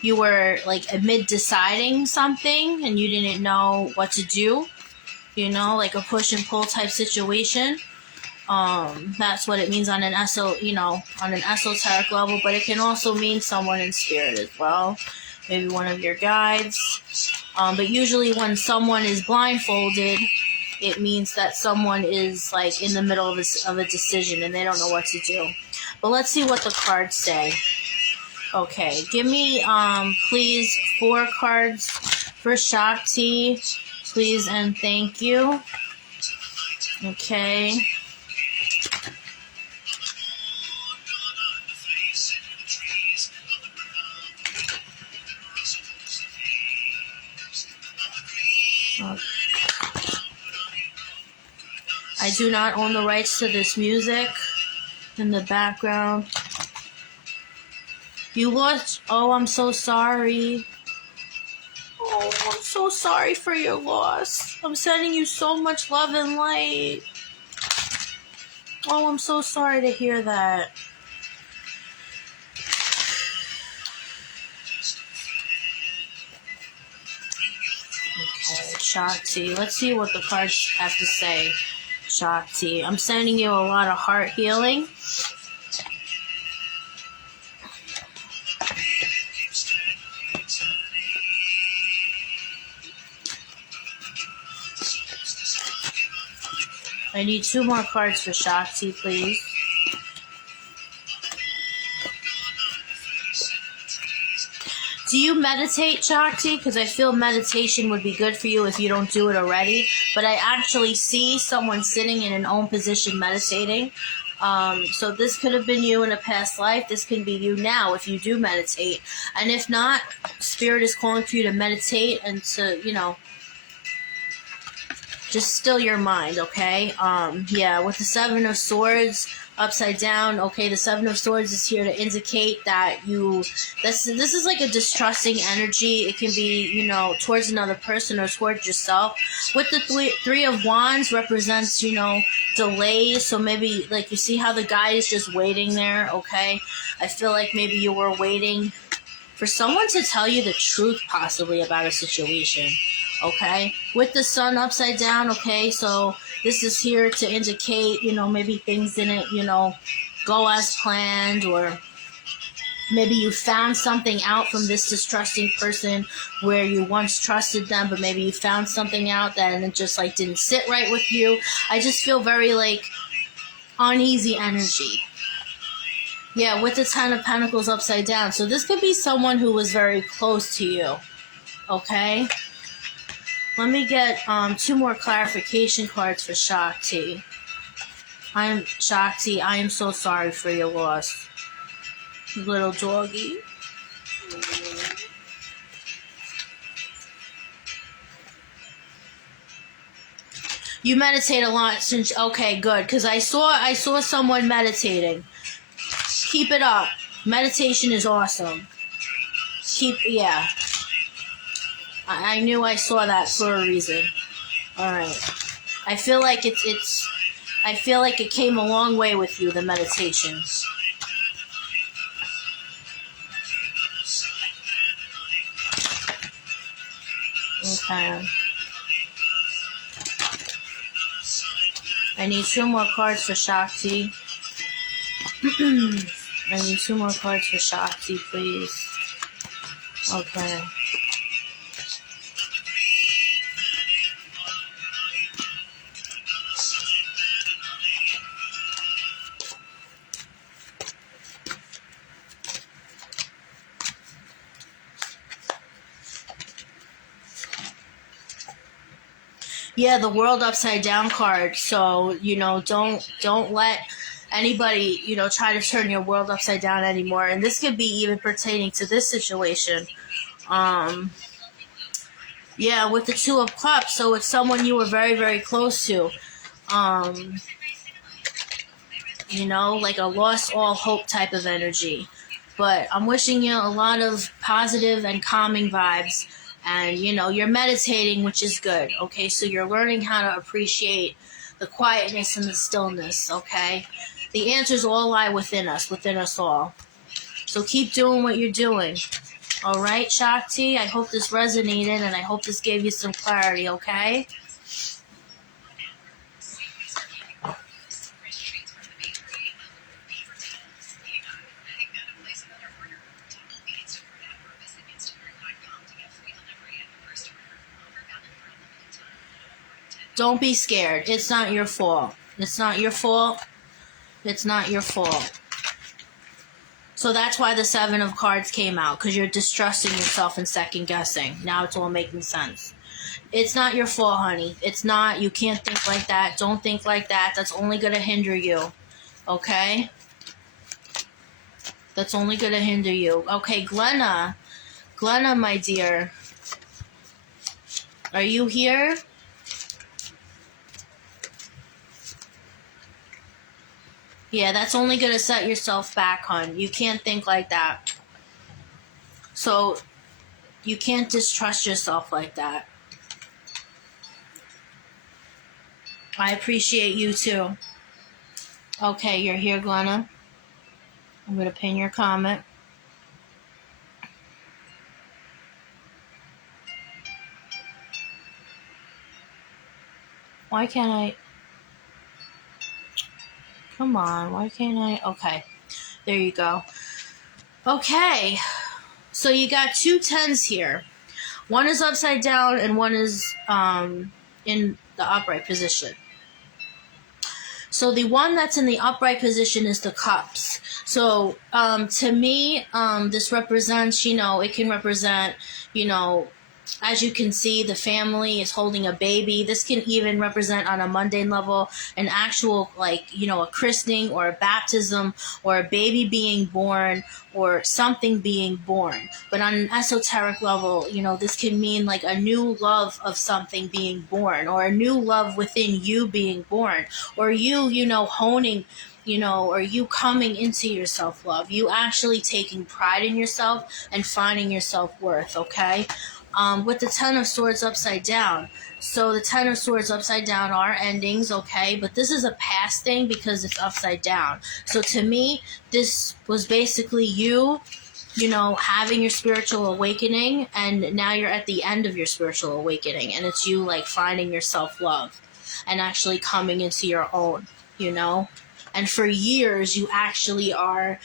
you were like amid deciding something and you didn't know what to do. Like a push and pull type situation. That's what it means on an esoteric level, but it can also mean someone in spirit as well. Maybe one of your guides. But usually when someone is blindfolded, it means that someone is like in the middle of a decision and they don't know what to do. But let's see what the cards say. Okay, give me, please, 4 cards for Shakti. Please and thank you. Okay. do not own the rights to this music in the background. You lost. Oh, I'm so sorry. Oh, I'm so sorry for your loss. I'm sending you so much love and light. Oh, I'm so sorry to hear that. Okay, Shakti. Let's see what the cards have to say. Shakti. I'm sending you a lot of heart healing. I need 2 more cards for Shakti, please. Do you meditate, Shakti? Because I feel meditation would be good for you if you don't do it already. But I actually see someone sitting in an own position meditating. So this could have been you in a past life. This can be you now if you do meditate. And if not, Spirit is calling for you to meditate and to, just still your mind, okay? Yeah, with the 7 of Swords upside down, okay, the 7 of Swords is here to indicate that this is like a distrusting energy. It can be, towards another person or towards yourself. With the 3 of Wands represents, delays. So maybe, like, you see how the guy is just waiting there, okay? I feel like maybe you were waiting for someone to tell you the truth possibly about a situation. Okay, with the Sun upside down, okay, so this is here to indicate, maybe things didn't, go as planned, or maybe you found something out from this distrusting person where you once trusted them, but maybe you found something out that and it just, like, didn't sit right with you. I just feel very, like, uneasy energy. Yeah, with the 10 of Pentacles upside down. So this could be someone who was very close to you, okay? Let me get 2 more clarification cards for Shakti. Shakti, I am so sorry for your loss. Little doggy. You meditate a lot since, okay, good, because I saw someone meditating. Keep it up. Meditation is awesome. Yeah. I knew I saw that for a reason. Alright. I feel like I feel like it came a long way with you, the meditation. Okay. I need 2 more cards for Shakti. I need 2 more cards for Shakti, please. Okay. Yeah, the World upside down card. So, don't let anybody, try to turn your world upside down anymore. And this could be even pertaining to this situation. Yeah, with the 2 of Cups, so it's someone you were very, very close to. Like a lost all hope type of energy. But I'm wishing you a lot of positive and calming vibes. And, you're meditating, which is good, okay? So you're learning how to appreciate the quietness and the stillness, okay? The answers all lie within us all. So keep doing what you're doing. All right, Shakti? I hope this resonated, and I hope this gave you some clarity, okay? Don't be scared. It's not your fault. It's not your fault. It's not your fault. So that's why the 7 of Cards came out, because you're distrusting yourself and second guessing. Now it's all making sense. It's not your fault, honey. It's not. You can't think like that. Don't think like that. That's only going to hinder you. Okay? That's only going to hinder you. Okay, Glenna. Glenna, my dear. Are you here? Yeah, that's only going to set yourself back, hon. You can't think like that. So, you can't distrust yourself like that. I appreciate you too. Okay, you're here, Glenna. I'm going to pin your comment. Why can't I? Come on, why can't I? Okay, there you go. Okay, so you got 2 10s here. One is upside down and one is in the upright position. So the one that's in the upright position is the cups. So to me, this represents, it can represent, as you can see, the family is holding a baby. This can even represent on a mundane level an actual, a christening or a baptism or a baby being born or something being born. But on an esoteric level, this can mean like a new love of something being born or a new love within you being born or you, honing, or you coming into your self-love, you actually taking pride in yourself and finding your self-worth, okay? With the 10 of Swords upside down. So the 10 of Swords upside down are endings, okay? But this is a past thing because it's upside down. So to me, this was basically you, having your spiritual awakening, and now you're at the end of your spiritual awakening, and it's you, like, finding your self-love and actually coming into your own, And for years, you actually are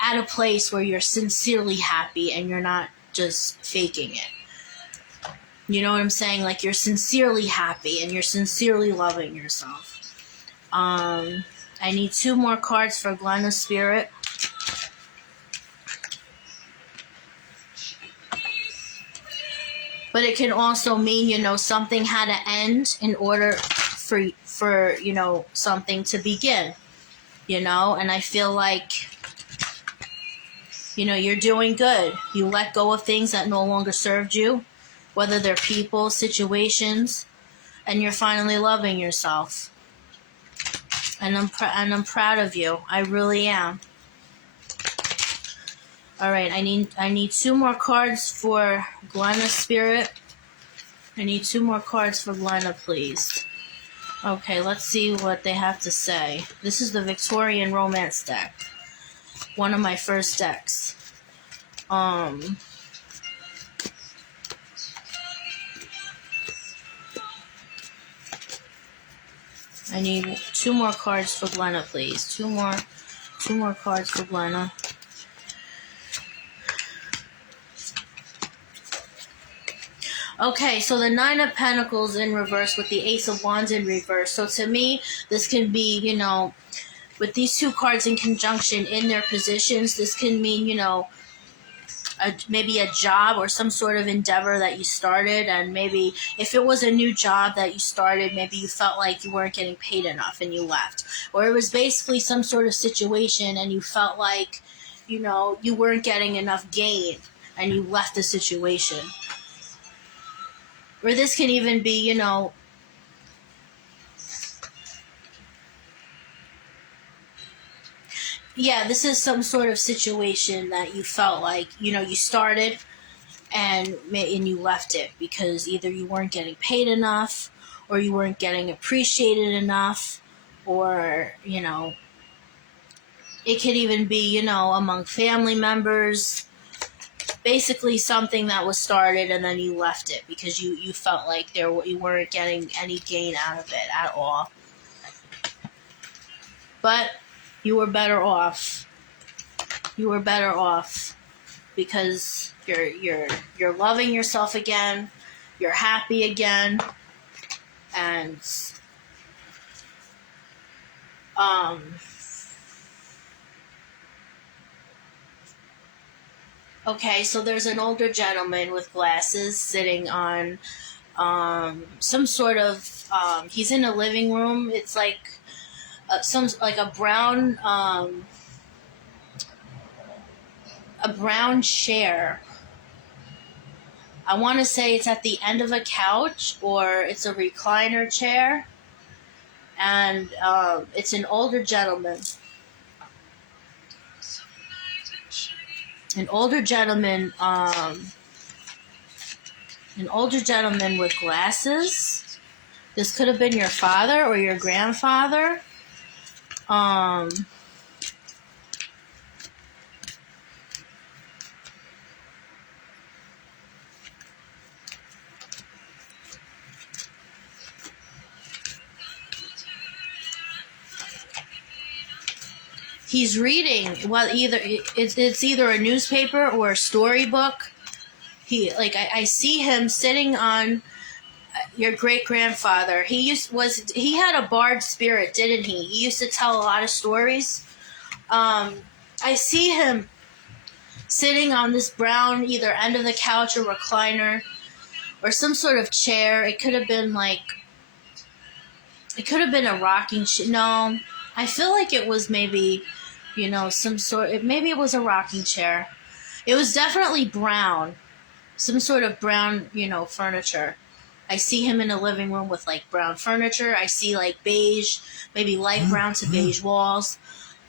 at a place where you're sincerely happy and you're not just faking it. You know what I'm saying? Like, you're sincerely happy and you're sincerely loving yourself. I need 2 more cards for Glenna's spirit. But it can also mean, something had to end in order for something to begin. And I feel like, you're doing good. You let go of things that no longer served you, whether they're people, situations, and you're finally loving yourself. And I'm proud of you. I really am. All right, I need 2 more cards for Glenna's spirit. I need 2 more cards for Glenna, please. Okay, let's see what they have to say. This is the Victorian Romance deck. One of my first decks. I need 2 more cards for Glenna, please. 2 more cards for Glenna. Okay, so the 9 of Pentacles in reverse with the Ace of Wands in reverse. So to me, this can be, with these 2 cards in conjunction in their positions, this can mean, maybe a job or some sort of endeavor that you started, and maybe if it was a new job that you started, maybe you felt like you weren't getting paid enough and you left. Or it was basically some sort of situation and you felt like, you weren't getting enough gain and you left the situation. Or this can even be, this is some sort of situation that you felt like, you started and you left it because either you weren't getting paid enough or you weren't getting appreciated enough, or, it could even be, among family members. Basically something that was started and then you left it because you felt like you weren't getting any gain out of it at all. But you were better off. You were better off because you're loving yourself again. You're happy again. And okay, so there's an older gentleman with glasses sitting on some sort of he's in a living room. It's like a brown chair. I want to say it's at the end of a couch or it's a recliner chair, and it's an older gentleman. an older gentleman, with glasses. This could have been your father or your grandfather. He's reading. Well, it's either a newspaper or a storybook. I see him sitting on your great grandfather. He had a bard spirit, didn't he? He used to tell a lot of stories. I see him sitting on this brown either end of the couch or recliner or some sort of chair. It could have been a rocking chair. No, I feel like it was maybe, maybe it was a rocking chair. It was definitely brown, some sort of brown, furniture. I see him in a living room with brown furniture. I see beige, maybe light brown to beige walls.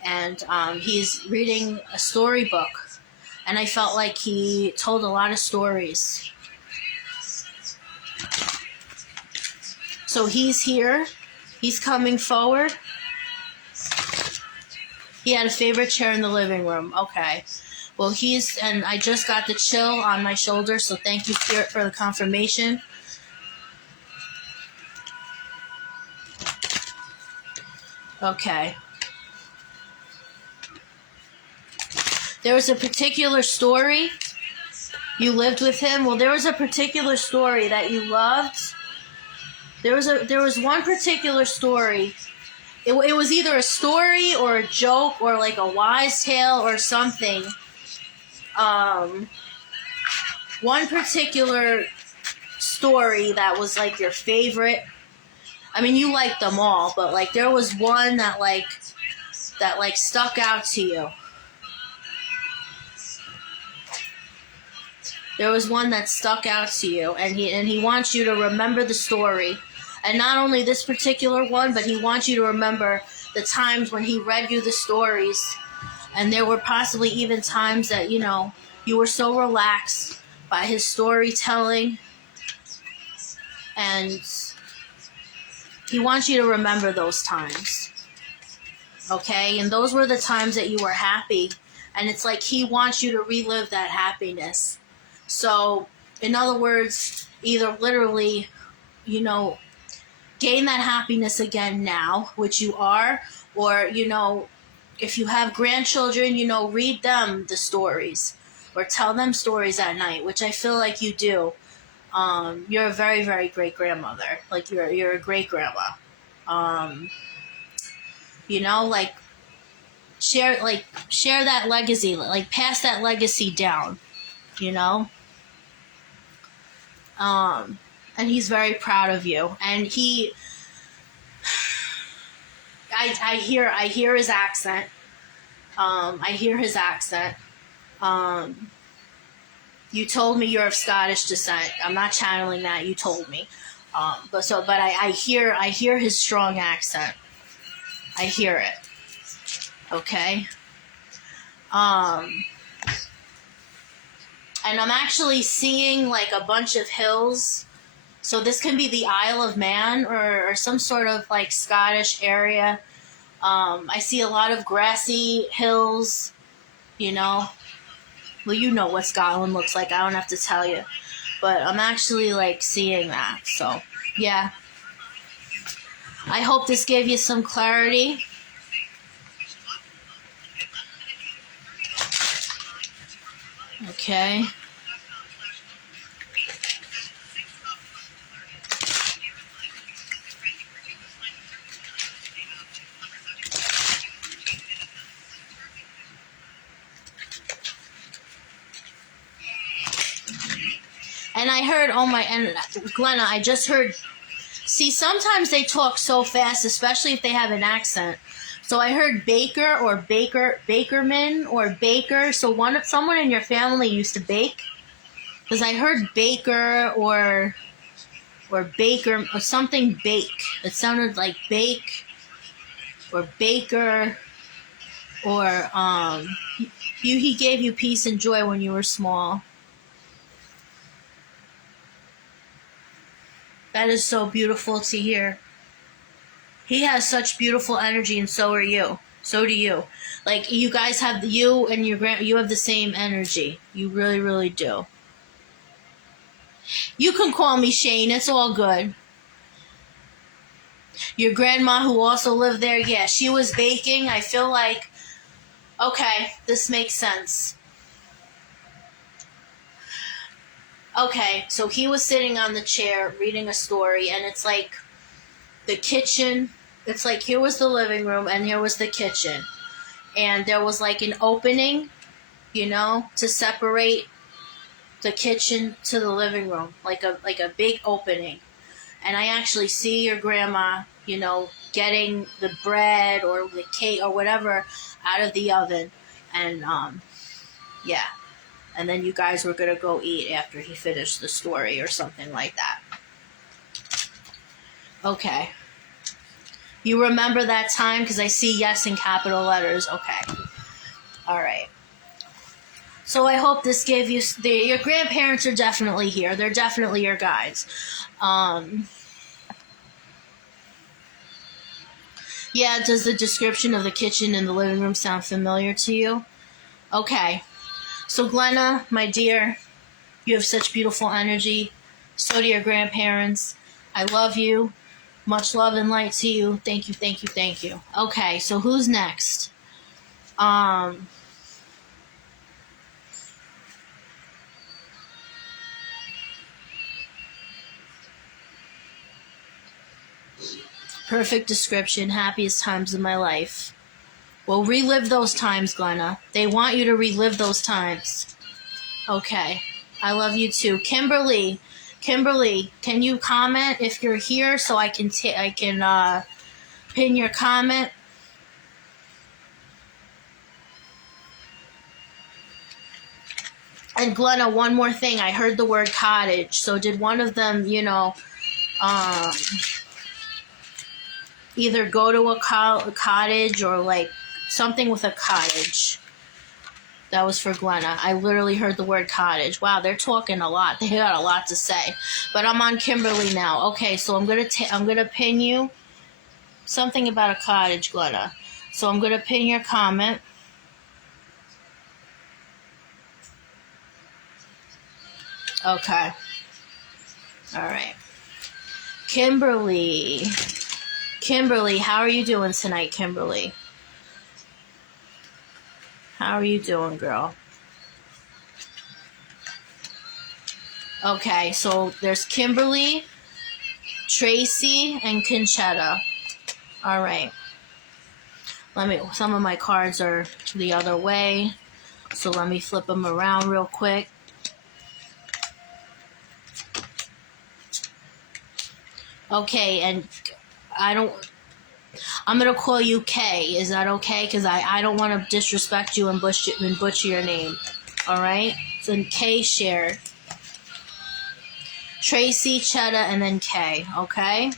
And he's reading a storybook. And I felt like he told a lot of stories. So he's here. He's coming forward. He had a favorite chair in the living room. Okay. Well, and I just got the chill on my shoulder, so thank you, Spirit, for the confirmation. Okay. There was a particular story. You lived with him. Well, there was a particular story that you loved. There was one particular story. It was either a story or a joke or a wise tale or something. One particular story that was your favorite. I mean, you liked them all, but there was one that stuck out to you. There was one that stuck out to you, and he wants you to remember the story. And not only this particular one, but he wants you to remember the times when he read you the stories. And there were possibly even times that, you were so relaxed by his storytelling. And he wants you to remember those times. Okay? And those were the times that you were happy. And it's he wants you to relive that happiness. So, in other words, either literally, gain that happiness again now, which you are, or, if you have grandchildren, read them the stories or tell them stories at night, which I feel like you do. You're a very, very great grandmother. You're a great grandma. Share that legacy, pass that legacy down, and he's very proud of you. And I hear his accent. I hear his accent. You told me you're of Scottish descent. I'm not channeling that. You told me. But I hear his strong accent. I hear it. Okay. And I'm actually seeing a bunch of hills. So this can be the Isle of Man or some sort of Scottish area. I see a lot of grassy hills, Well, you know what Scotland looks like. I don't have to tell you. But I'm actually seeing that. So, yeah. I hope this gave you some clarity. Okay. And I heard, and Glenna, I just heard, see, sometimes they talk so fast, especially if they have an accent. So I heard baker or bakerman or baker. So someone in your family used to bake? Because I heard baker or baker or something bake. It sounded like bake or baker. Or he gave you peace and joy when you were small. That is so beautiful to hear. He has such beautiful energy, and so are you. So do you. Like, you guys have, you and you have the same energy. You really, really do. You can call me Shane. It's all good. Your grandma, who also lived there, yeah, she was baking. I feel like, okay, this makes sense. Okay, so he was sitting on the chair reading a story, and it's like the kitchen. It's like, here was the living room, and here was the kitchen. And there was like an opening, to separate the kitchen to the living room, like a big opening. And I actually see your grandma, getting the bread or the cake or whatever out of the oven. And yeah. And then you guys were going to go eat after he finished the story or something like that. Okay. You remember that time? Because I see yes in capital letters. Okay. All right. So I hope this gave you... your grandparents are definitely here. They're definitely your guides. Yeah, does the description of the kitchen and the living room sound familiar to you? Okay. So Glenna, my dear, you have such beautiful energy. So do your grandparents. I love you. Much love and light to you. Thank you, thank you, thank you. Okay, so who's next? Perfect description. Happiest times of my life. Well, relive those times, Glenna. They want you to relive those times. Okay. I love you too. Kimberly, can you comment if you're here so I can pin your comment? And Glenna, one more thing. I heard the word cottage. So did one of them, either go to a cottage or like something with a cottage? That was for Glenna. I literally heard the word cottage. Wow, they're talking a lot. They got a lot to say. But I'm on Kimberly now. Okay, so I'm gonna pin you something about a cottage, Glenna. So I'm gonna pin your comment. Okay. All right. Kimberly, how are you doing tonight, Kimberly? How are you doing, girl? Okay, so there's Kimberly, Tracy, and Conchetta. All right. Some of my cards are the other way, so let me flip them around real quick. Okay, and I'm going to call you Kay. Is that okay? Because I don't want to disrespect you and butcher your name. All right? So Kay shared. Tracy, Chetta, and then Kay. Okay?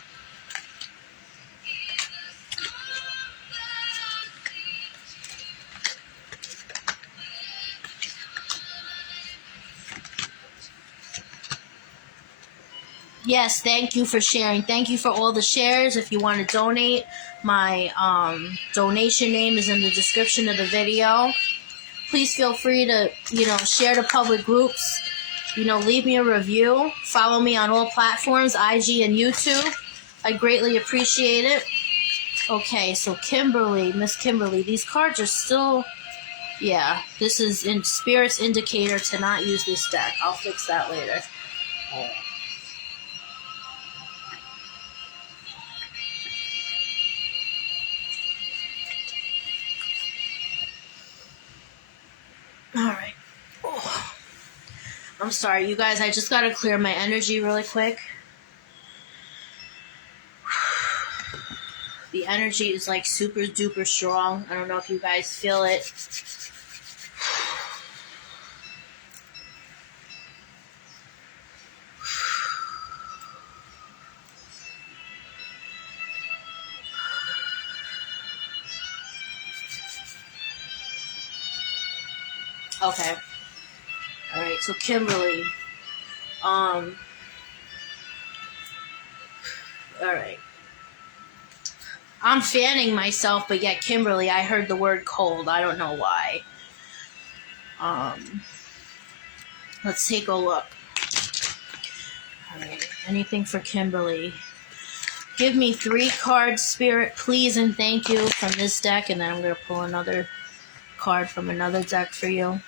Yes, thank you for sharing. Thank you for all the shares. If you want to donate, my donation name is in the description of the video. Please feel free to, share to public groups. Leave me a review. Follow me on all platforms, IG and YouTube. I greatly appreciate it. Okay, so Miss Kimberly, these cards are still... Yeah, this is in Spirit's indicator to not use this deck. I'll fix that later. Alright. Oh. I'm sorry, you guys. I just gotta clear my energy really quick. The energy is like super duper strong. I don't know if you guys feel it. Okay. All right. So Kimberly. All right. I'm fanning myself, but yet Kimberly, I heard the word cold. I don't know why. Let's take a look. All right. Anything for Kimberly? Give me 3 cards, Spirit, please, and thank you from this deck, and then I'm going to pull another card from another deck for you.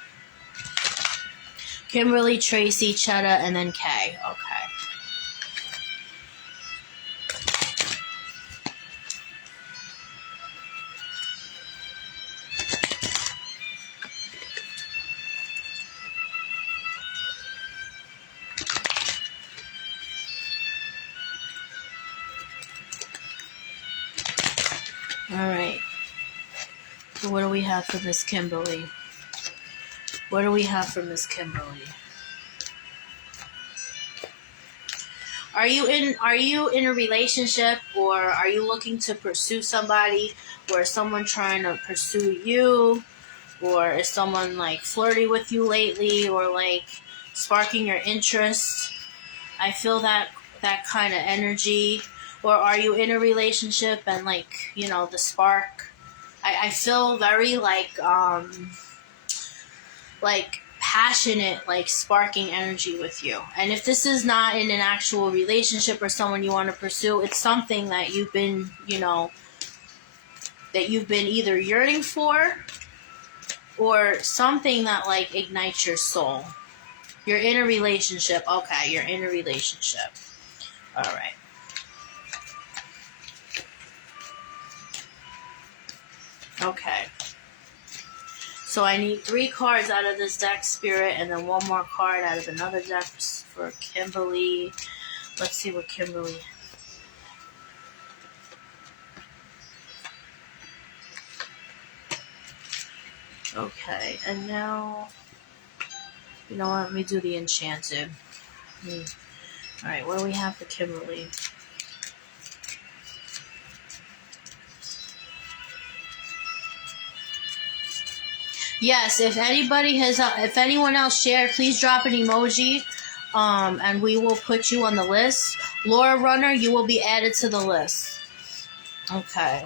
Kimberly, Tracy, Chetta, and then Kay. Okay. Alright. So what do we have for Miss Kimberly? What do we have for Miss Kimberly? Are you in a relationship, or are you looking to pursue somebody, or is someone trying to pursue you, or is someone like flirty with you lately, or like sparking your interest? I feel that kind of energy. Or are you in a relationship and like, you know, the spark? I feel very like passionate, like sparking energy with you. And if this is not in an actual relationship or someone you want to pursue, it's something that you've been, you know, that you've been either yearning for, or something that like ignites your soul. You're in a relationship. Okay, you're in a relationship. All right. Okay. So I need 3 cards out of this deck, Spirit, and then 1 more card out of another deck for Kimberly. Let's see what Kimberly... Okay, and now... You know what? Let me do the Enchanted. Alright, what do we have for Kimberly? Yes, if anyone else shared, please drop an emoji, and we will put you on the list. Laura Runner, you will be added to the list. Okay.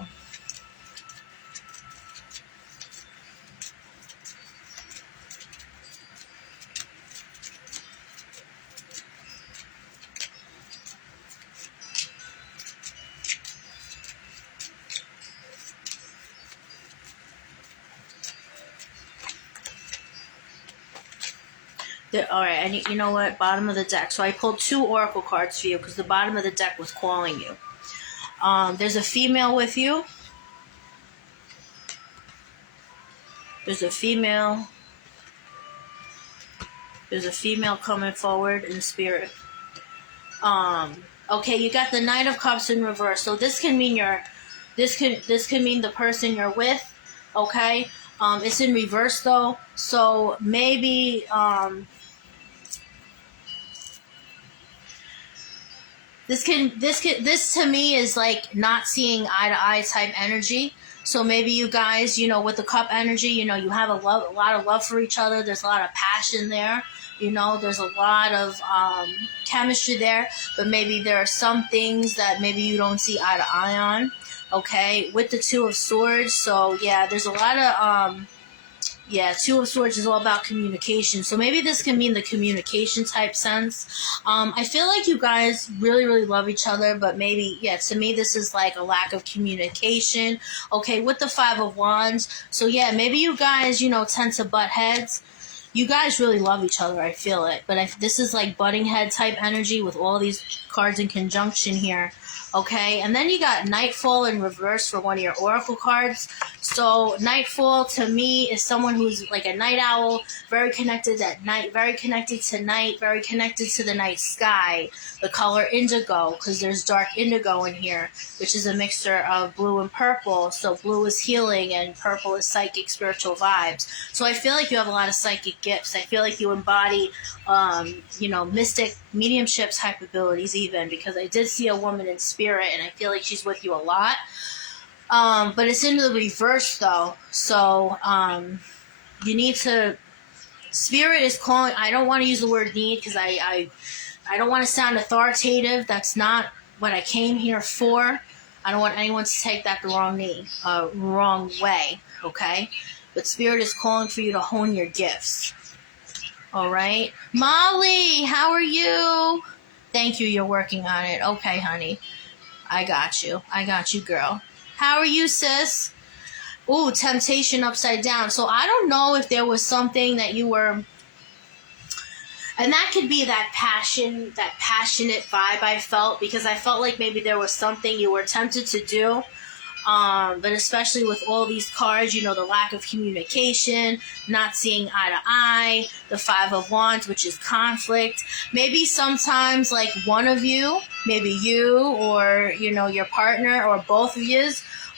Alright, and you know what? Bottom of the deck. So I pulled 2 oracle cards for you because the bottom of the deck was calling you. There's a female with you. There's a female coming forward in spirit. Okay, you got the Knight of Cups in reverse. So this can mean this can mean the person you're with. Okay, it's in reverse though. So maybe this to me is like not seeing eye to eye type energy. So maybe you guys, you know, with the cup energy, you know, you have a lot of love for each other. There's a lot of passion there. You know, there's a lot of chemistry there. But maybe there are some things that maybe you don't see eye to eye on. Okay, with the 2 of Swords. So yeah, there's a lot of 2 of Swords is all about communication. So maybe this can mean the communication type sense. I feel like you guys really, really love each other, but maybe, to me this is like a lack of communication. Okay, with the 5 of Wands. So yeah, maybe you guys, you know, tend to butt heads. You guys really love each other, I feel it. But this is like butting head type energy with all these cards in conjunction here. Okay, and then you got Nightfall in reverse for one of your oracle cards. So Nightfall to me is someone who's like a night owl, very connected at night, very connected to night, very connected to the night sky. The color indigo, because there's dark indigo in here, which is a mixture of blue and purple. So blue is healing and purple is psychic, spiritual vibes. So I feel like you have a lot of psychic gifts. I feel like you embody, mystic mediumship type abilities even, because I did see a woman in spirit and I feel like she's with you a lot. But it's in the reverse though. So you need to Spirit is calling. I don't want to use the word need because I don't want to sound authoritative. That's not what I came here for. I don't want anyone to take that the wrong way, okay? But Spirit is calling for you to hone your gifts. All right? Molly, how are you? Thank you, you're working on it. Okay, honey. I got you. I got you, girl. How are you, sis? Ooh, temptation upside down. So I don't know if there was something that you were... And that could be that passion, that passionate vibe I felt, because I felt like maybe there was something you were tempted to do. But especially with all these cards, you know, the lack of communication, not seeing eye to eye, the Five of Wands, which is conflict. Maybe sometimes like one of you, maybe you or, you know, your partner or both of you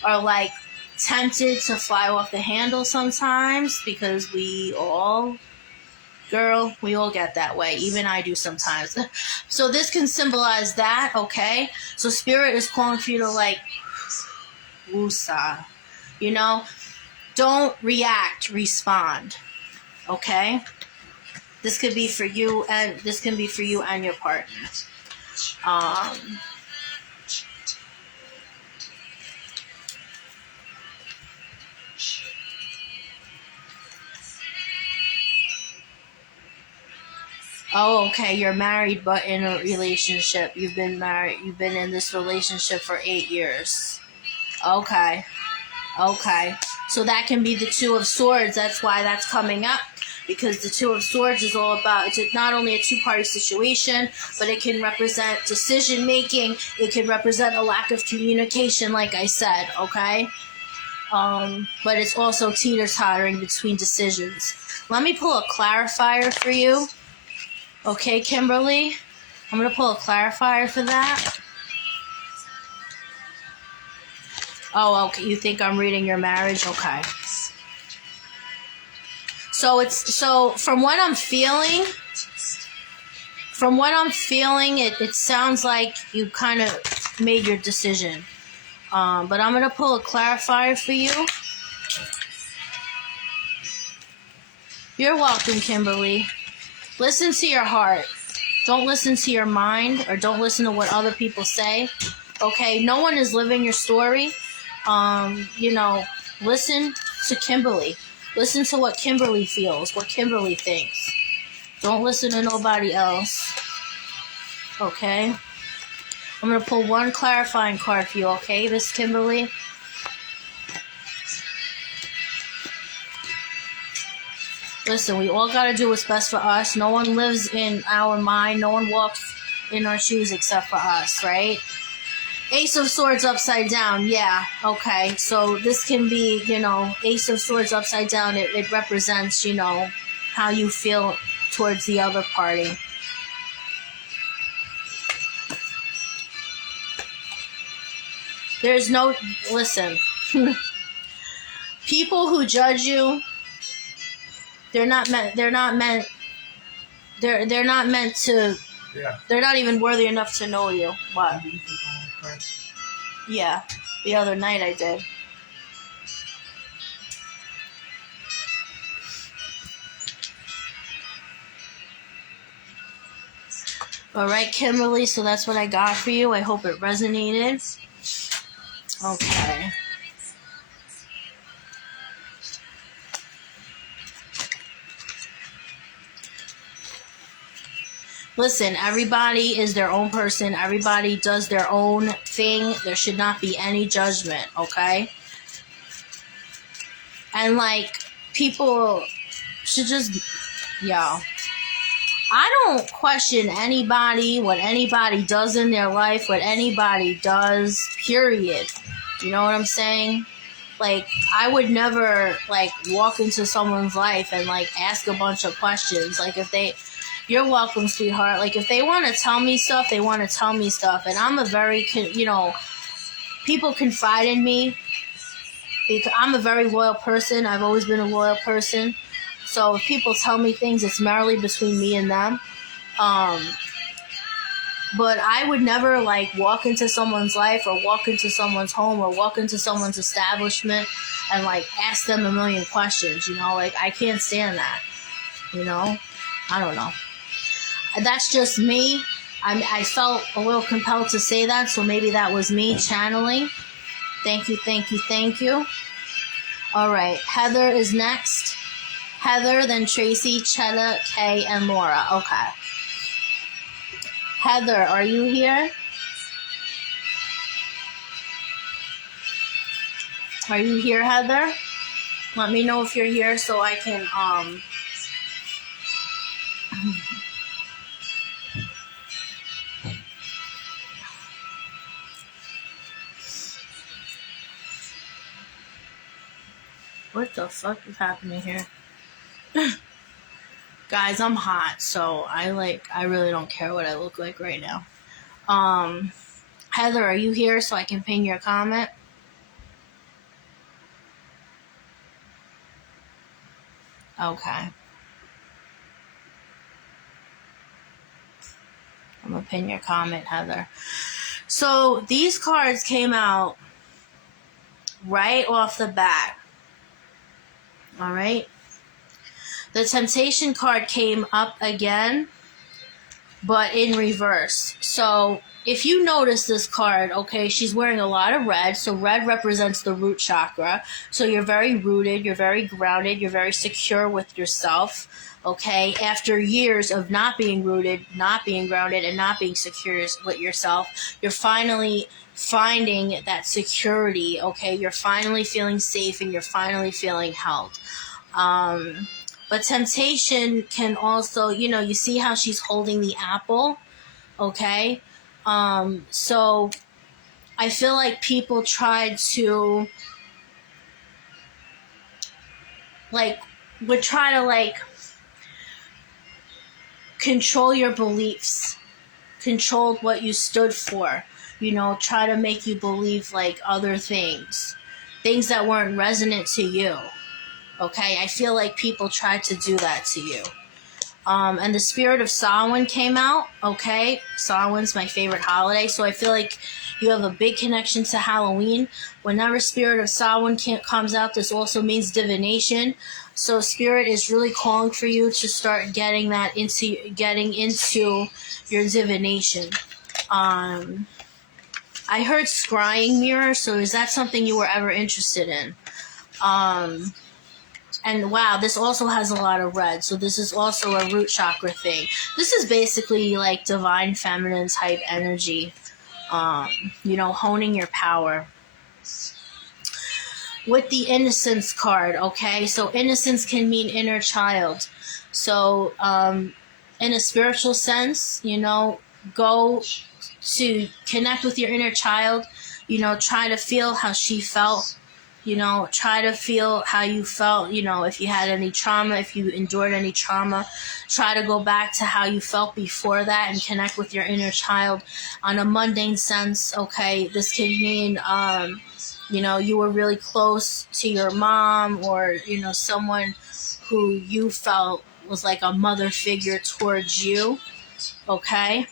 are like tempted to fly off the handle sometimes, because we all get that way. Even I do sometimes. So this can symbolize that, okay? So Spirit is calling for you to like, woosah. You know? Don't react, respond. Okay? This could be for you and your partner. Oh, okay, you're married but in a relationship. You've been married. You've been in this relationship for 8 years. Okay. So that can be the Two of Swords. That's why that's coming up. Because the Two of Swords is all about, it's not only a two-party situation, but it can represent decision-making. It can represent a lack of communication, like I said, okay? But it's also teeter-tottering between decisions. Let me pull a clarifier for you. Okay, Kimberly? I'm going to pull a clarifier for that. Oh, okay. You think I'm reading your marriage? Okay. So from what I'm feeling, it sounds like you kind of made your decision. But I'm going to pull a clarifier for you. You're welcome, Kimberly. Listen to your heart. Don't listen to your mind, or don't listen to what other people say. Okay? No one is living your story. You know, listen to Kimberly. Listen to what Kimberly feels, what Kimberly thinks. Don't listen to nobody else. Okay? I'm going to pull one clarifying card for you, okay, Miss Kimberly? Listen, we all got to do what's best for us. No one lives in our mind. No one walks in our shoes except for us, right? Ace of Swords upside down. Yeah, okay. So this can be, you know, Ace of Swords upside down. It represents, you know, how you feel towards the other party. There's no... Listen. People who judge you, they're not meant to... Yeah. They're not even worthy enough to know you. What? Yeah. The other night I did. Alright, Kimberly, so that's what I got for you. I hope it resonated. Okay. Listen, everybody is their own person. Everybody does their own thing. There should not be any judgment, okay? And, like, people should just... Yo. I don't question anybody, what anybody does in their life, what anybody does, period. You know what I'm saying? Like, I would never, like, walk into someone's life and, like, ask a bunch of questions. Like, if they... You're welcome, sweetheart. Like, if they want to tell me stuff, they want to tell me stuff. And I'm a very, you know, people confide in me. Because I'm a very loyal person. I've always been a loyal person. So if people tell me things, it's merely between me and them. But I would never, like, walk into someone's life or walk into someone's home or walk into someone's establishment and, like, ask them a million questions, you know? Like, I can't stand that. you know? I don't know. That's just me. I felt a little compelled to say that, so maybe that was me channeling. Thank you, thank you, thank you. All right, Heather is next. Heather, then Tracy, Chetta, Kay, and Laura. Okay. Heather, are you here? Are you here, Heather? Let me know if you're here so I can, what the fuck is happening here? Guys, I'm hot, so I really don't care what I look like right now. Heather, are you here so I can pin your comment? Okay. I'm gonna pin your comment, Heather. So these cards came out right off the bat. All right. The Temptation card came up again, but in reverse. So if you notice this card, okay, she's wearing a lot of red. So red represents the root chakra. So you're very rooted, you're very grounded, you're very secure with yourself, okay? After years of not being rooted, not being grounded, and not being secure with yourself, you're finally finding that security, okay? You're finally feeling safe and you're finally feeling held. But Temptation can also, you see how she's holding the apple, okay? So I feel like people tried to, would try to, control your beliefs, control what you stood for, try to make you believe, other things that weren't resonant to you. Okay, I feel like people tried to do that to you. And the Spirit of Samhain came out, okay? Samhain's my favorite holiday, so I feel like you have a big connection to Halloween. Whenever Spirit of Samhain comes out, this also means divination. So Spirit is really calling for you to start getting into your divination. I heard scrying mirror, so is that something you were ever interested in? And wow, this also has a lot of red. So this is also a root chakra thing. This is basically like divine feminine type energy. Honing your power. With the Innocence card, okay? So innocence can mean inner child. So in a spiritual sense, go to connect with your inner child. Try to feel how she felt. Try to feel how you felt, if you had any trauma, if you endured any trauma, try to go back to how you felt before that and connect with your inner child. On a mundane sense, okay, this can mean, you were really close to your mom or, someone who you felt was like a mother figure towards you, okay?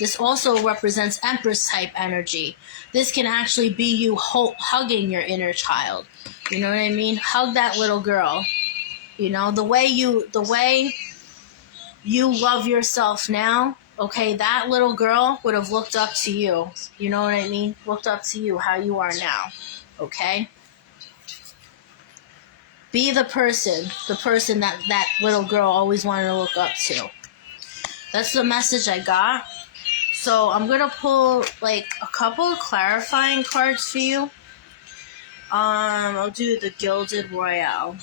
This also represents Empress type energy. This can actually be you hugging your inner child. You know what I mean? Hug that little girl. The way you love yourself now, okay, that little girl would have looked up to you. You know what I mean? Looked up to you, how you are now. Okay? Be the person that little girl always wanted to look up to. That's the message I got. So I'm going to pull a couple of clarifying cards for you. I'll do the Gilded Royale.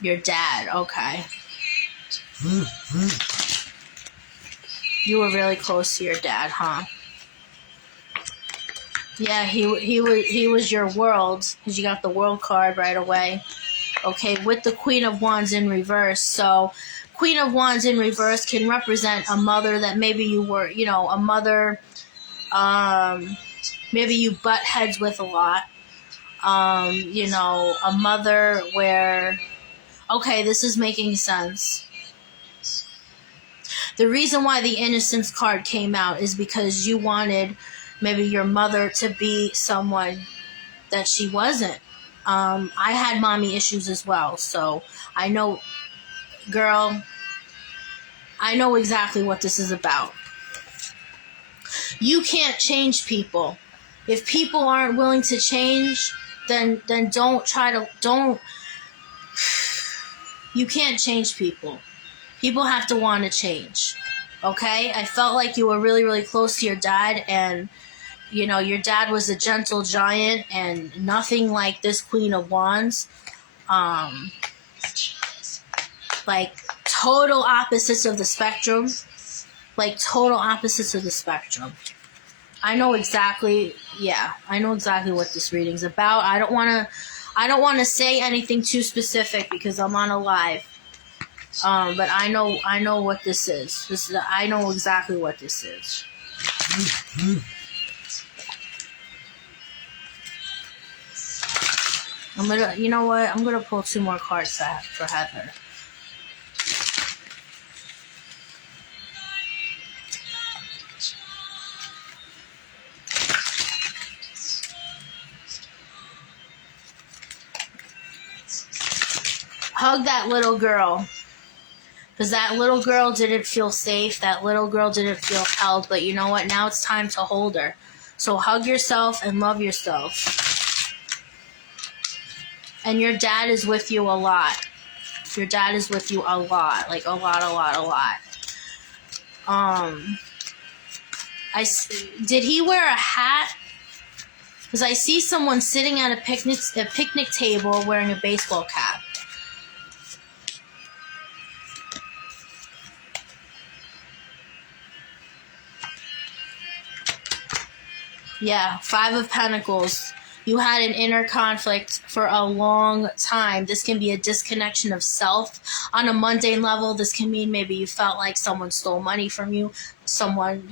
Your dad, okay. You were really close to your dad, huh? Yeah, he was your world, because you got the World card right away. Okay, with the Queen of Wands in reverse. So Queen of Wands in reverse can represent a mother that maybe you were, a mother, maybe you butt heads with a lot. A mother where, okay, this is making sense. The reason why the Innocence card came out is because you wanted maybe your mother to be someone that she wasn't. I had mommy issues as well, so I know, girl, I know exactly what this is about. You can't change people. If people aren't willing to change, then don't. You can't change people. People have to want to change. Okay? I felt like you were really, really close to your dad, and you know, your dad was a gentle giant and nothing like this Queen of Wands. Like total opposites of the spectrum. Like total opposites of the spectrum. I know exactly what this reading's about. I don't want to say anything too specific because I'm on a live. But I know what this is. I know exactly what this is. You know what? I'm gonna pull 2 more cards for Heather. Hug that little girl. Because that little girl didn't feel safe. That little girl didn't feel held. But you know what? Now it's time to hold her. So hug yourself and love yourself. And your dad is with you a lot. Your dad is with you a lot. Like a lot. Did he wear a hat? Because I see someone sitting at a picnic table wearing a baseball cap. Yeah, 5 of Pentacles. You had an inner conflict for a long time. This can be a disconnection of self. On a mundane level, this can mean maybe you felt like someone stole money from you. Someone,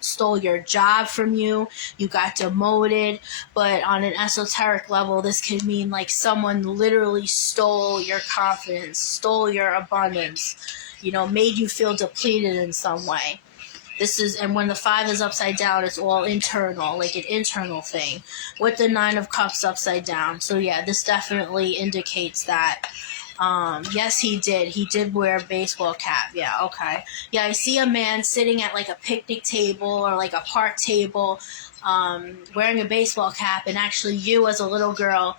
stole your job from you. You got demoted. But on an esoteric level, this could mean like someone literally stole your confidence, stole your abundance, made you feel depleted in some way. And when the 5 is upside down, it's all internal, like an internal thing, with the 9 of Cups upside down. So yeah, this definitely indicates that, yes, he did. He did wear a baseball cap. Yeah, okay. Yeah, I see a man sitting at like a picnic table or like a park table, wearing a baseball cap, and actually you as a little girl,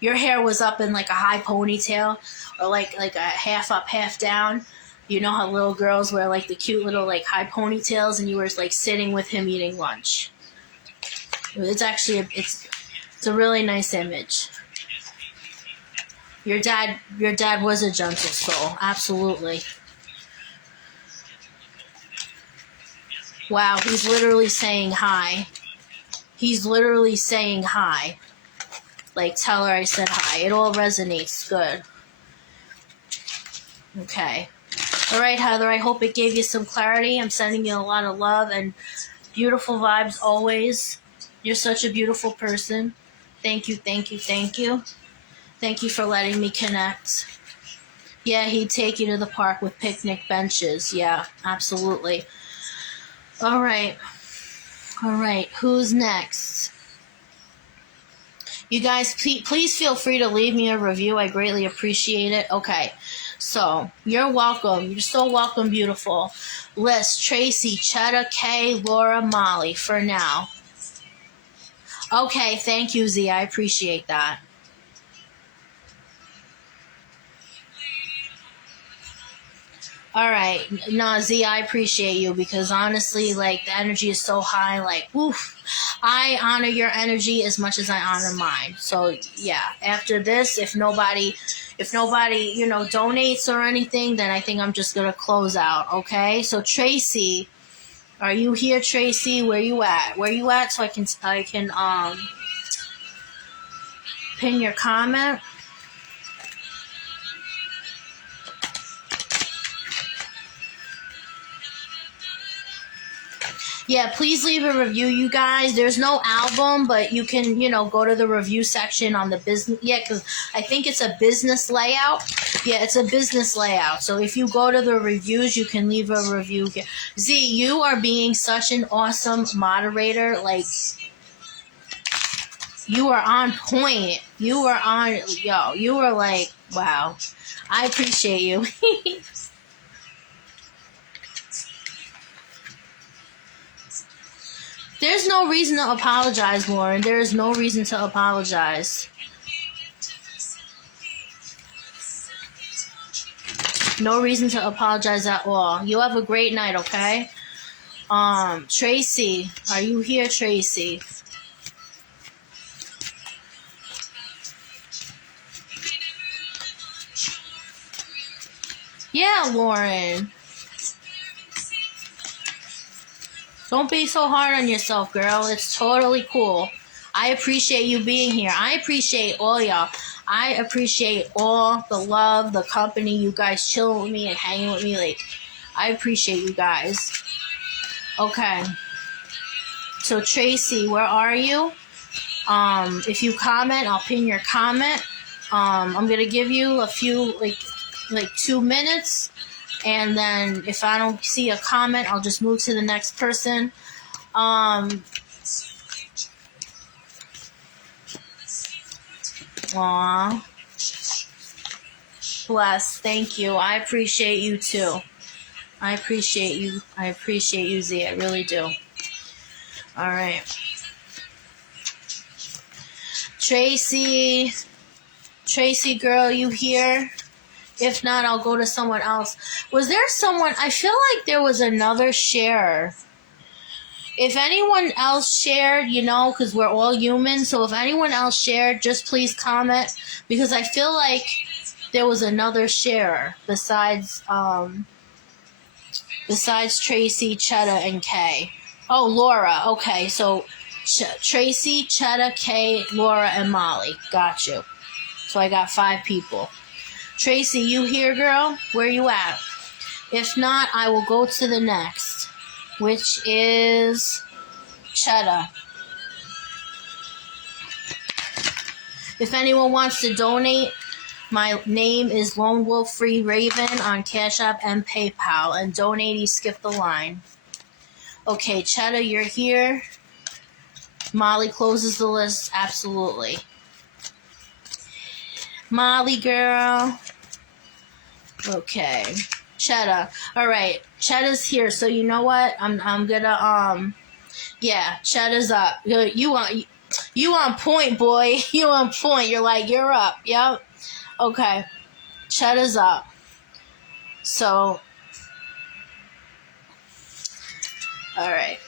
your hair was up in like a high ponytail or like a half up, half down. You know how little girls wear like the cute little like high ponytails, and you were like sitting with him eating lunch. It's actually it's a really nice image. Your dad was a gentle soul, absolutely. Wow, he's literally saying hi. He's literally saying hi. Like, tell her I said hi. It all resonates. Good. Okay. All right, Heather, I hope it gave you some clarity. I'm sending you a lot of love and beautiful vibes always. You're such a beautiful person. Thank you. Thank you for letting me connect. Yeah, he'd take you to the park with picnic benches. Yeah, absolutely. All right. Who's next? You guys, please feel free to leave me a review. I greatly appreciate it. Okay. So, you're welcome. You're so welcome, beautiful. Liz, Tracy, Chetta, Kay, Laura, Molly, for now. Okay, thank you, Z. I appreciate that. All right. No, Z, I appreciate you because honestly, like, the energy is so high. Like, woof. I honor your energy as much as I honor mine. So, yeah, after this, if nobody, donates or anything, then I think I'm just going to close out, okay? So, Tracy, are you here, Tracy? Where you at? So I can pin your comment. Yeah, please leave a review, you guys. There's no album, but you can, go to the review section on the business. Yeah, because I think it's a business layout. Yeah, it's a business layout. So if you go to the reviews, you can leave a review. Z, you are being such an awesome moderator. Like, You were on point. You were on, yo, you were like, wow. I appreciate you. There's no reason to apologize, Lauren. There is no reason to apologize. No reason to apologize at all. You have a great night, okay? Tracy, are you here, Tracy? Yeah, Lauren. Don't be so hard on yourself, girl. It's totally cool. I appreciate you being here. I appreciate all y'all. I appreciate all the love, the company, you guys chilling with me and hanging with me. Like, I appreciate you guys. Okay. So, Tracy, where are you? If you comment, I'll pin your comment. I'm going to give you a few, like 2 minutes. And then if I don't see a comment, I'll just move to the next person. Aw. Bless. Thank you. I appreciate you too. I appreciate you. I appreciate you, Z. I really do. All right. Tracy, girl, you here? If not, I'll go to someone else. Was there someone? I feel like there was another share. If anyone else shared, because we're all human, so if anyone else shared, just please comment, because I feel like there was another share besides Tracy, Chetta, and Kay. Oh, Laura. Okay, so Tracy, Chetta, Kay, Laura, and Molly. Got you. So I got 5 people. Tracy, you here, girl? Where you at? If not, I will go to the next, which is Chetta. If anyone wants to donate, my name is Lone Wolf Free Raven on Cash App and PayPal. And donate, you skip the line. Okay, Chetta, you're here. Molly closes the list. Absolutely. Molly, girl. Okay. Chetta. All right. Chetta's here. So you know what? I'm gonna yeah. Chetta's up. You on point, boy. You on point. You're up. Yep. Okay. Chetta's up. So. All right.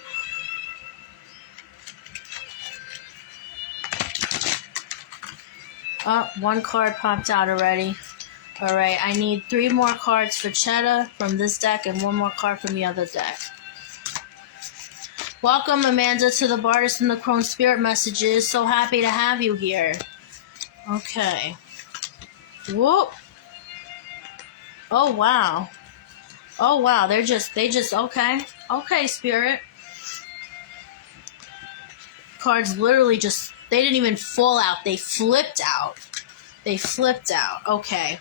Oh, 1 card popped out already. Alright, I need 3 more cards for Chetta from this deck and 1 more card from the other deck. Welcome, Amanda, to the Bartis and the Crone Spirit Messages. So happy to have you here. Okay. Whoop. Oh, wow. Oh, wow. They just, okay. Okay, Spirit. Cards literally just, they didn't even fall out. They flipped out. They flipped out. Okay.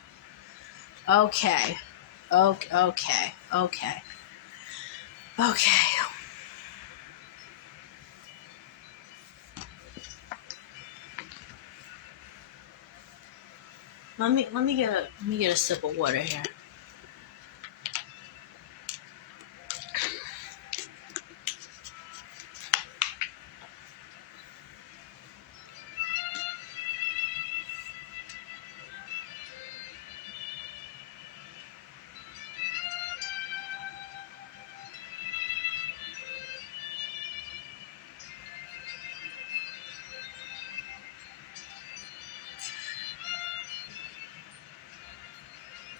Okay. Okay. Okay. Okay. Okay. Let me get a sip of water here.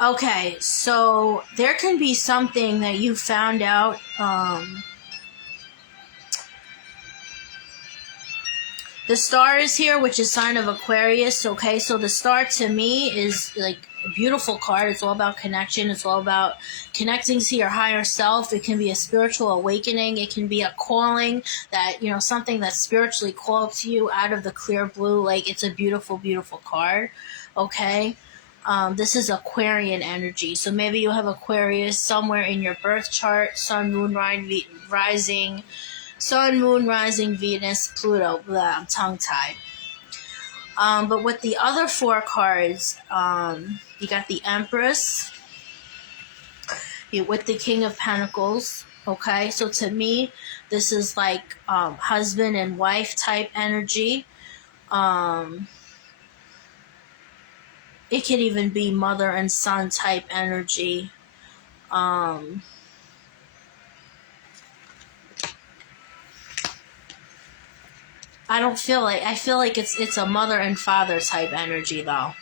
Okay, so there can be something that you found out. The star is here, which is sign of Aquarius. Okay, so the star to me is like a beautiful card. It's all about connection. It's all about connecting to your higher self. It can be a spiritual awakening. It can be a calling that, something that's spiritually called to you out of the clear blue. Like, it's a beautiful, beautiful card. Okay. This is Aquarian energy. So maybe you have Aquarius somewhere in your birth chart, sun, moon, rising, sun, moon, rising, Venus, Pluto. Blah, I'm tongue-tied. But with the other 4 cards, you got the Empress, with the King of Pentacles. Okay, so to me, this is like husband and wife type energy. It could even be mother and son type energy. I feel like it's a mother and father type energy though.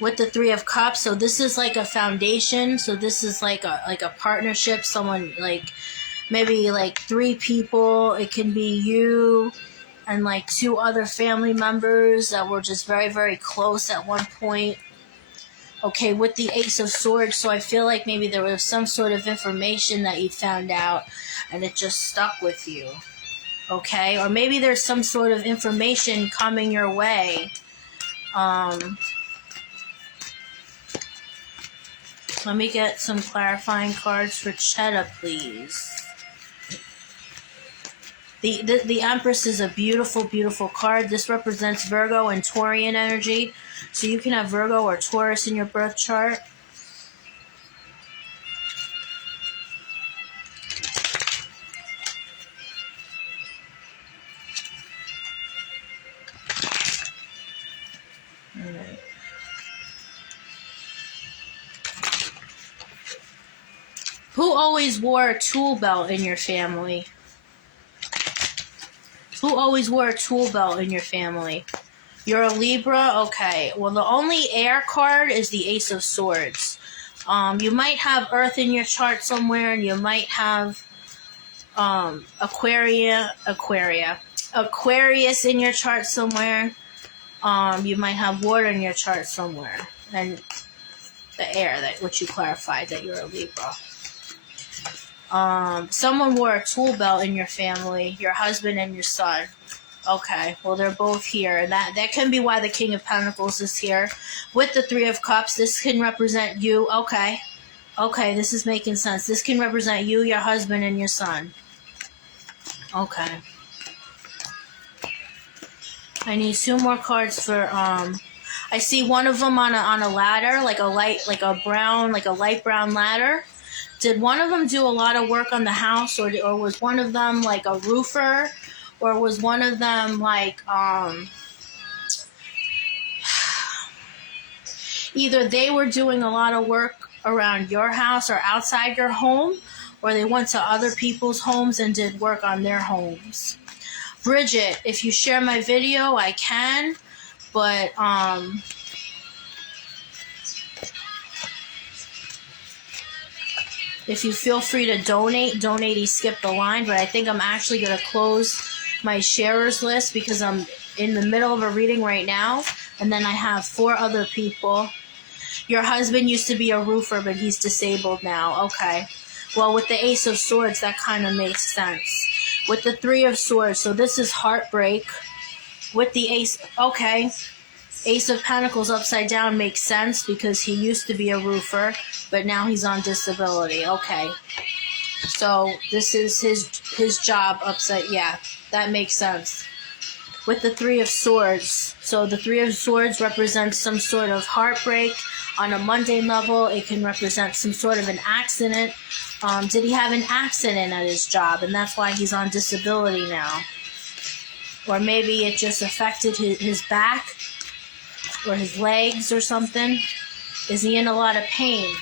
With the 3 of Cups, so this is like a foundation. So this is like a partnership. Someone like maybe like 3 people. It can be you and like 2 other family members that were just very, very close at one point. Okay, with the Ace of Swords, so I feel like maybe there was some sort of information that you found out and it just stuck with you. Okay, or maybe there's some sort of information coming your way. Let me get some clarifying cards for Chetta, please. The Empress is a beautiful, beautiful card. This represents Virgo and Taurian energy. So you can have Virgo or Taurus in your birth chart. All right. Who always wore a tool belt in your family? Who always wore a tool belt in your family? You're a Libra? Okay. Well, the only air card is the Ace of Swords. You might have Earth in your chart somewhere, and you might have Aquarius in your chart somewhere. You might have water in your chart somewhere. And the air, which you clarified that you're a Libra. Someone wore a tool belt in your family, your husband and your son. Okay, well, they're both here, and that can be why the King of Pentacles is here. With the 3 of Cups, this can represent you. Okay, this is making sense. This can represent you, your husband, and your son. Okay. I need 2 more cards for, I see one of them on a ladder, like a light brown ladder. Did one of them do a lot of work on the house, or was one of them like a roofer, or was one of them like either they were doing a lot of work around your house or outside your home, or they went to other people's homes and did work on their homes. Bridget, if you share my video, I can, but if you feel free to donate, he skipped the line, but I think I'm actually going to close my sharers list because I'm in the middle of a reading right now, and then I have 4 other people. Your husband used to be a roofer, but he's disabled now. Okay. Well, with the Ace of Swords, that kind of makes sense. With the 3 of Swords, so this is heartbreak. With the Ace, okay. Ace of Pentacles upside down makes sense because he used to be a roofer, but now he's on disability. Okay. So this is his job upside, yeah, that makes sense. With the 3 of Swords, so the 3 of Swords represents some sort of heartbreak. On a mundane level, it can represent some sort of an accident. Did he have an accident at his job, and that's why he's on disability now? Or maybe it just affected his back or his legs or something. Is he in a lot of pain?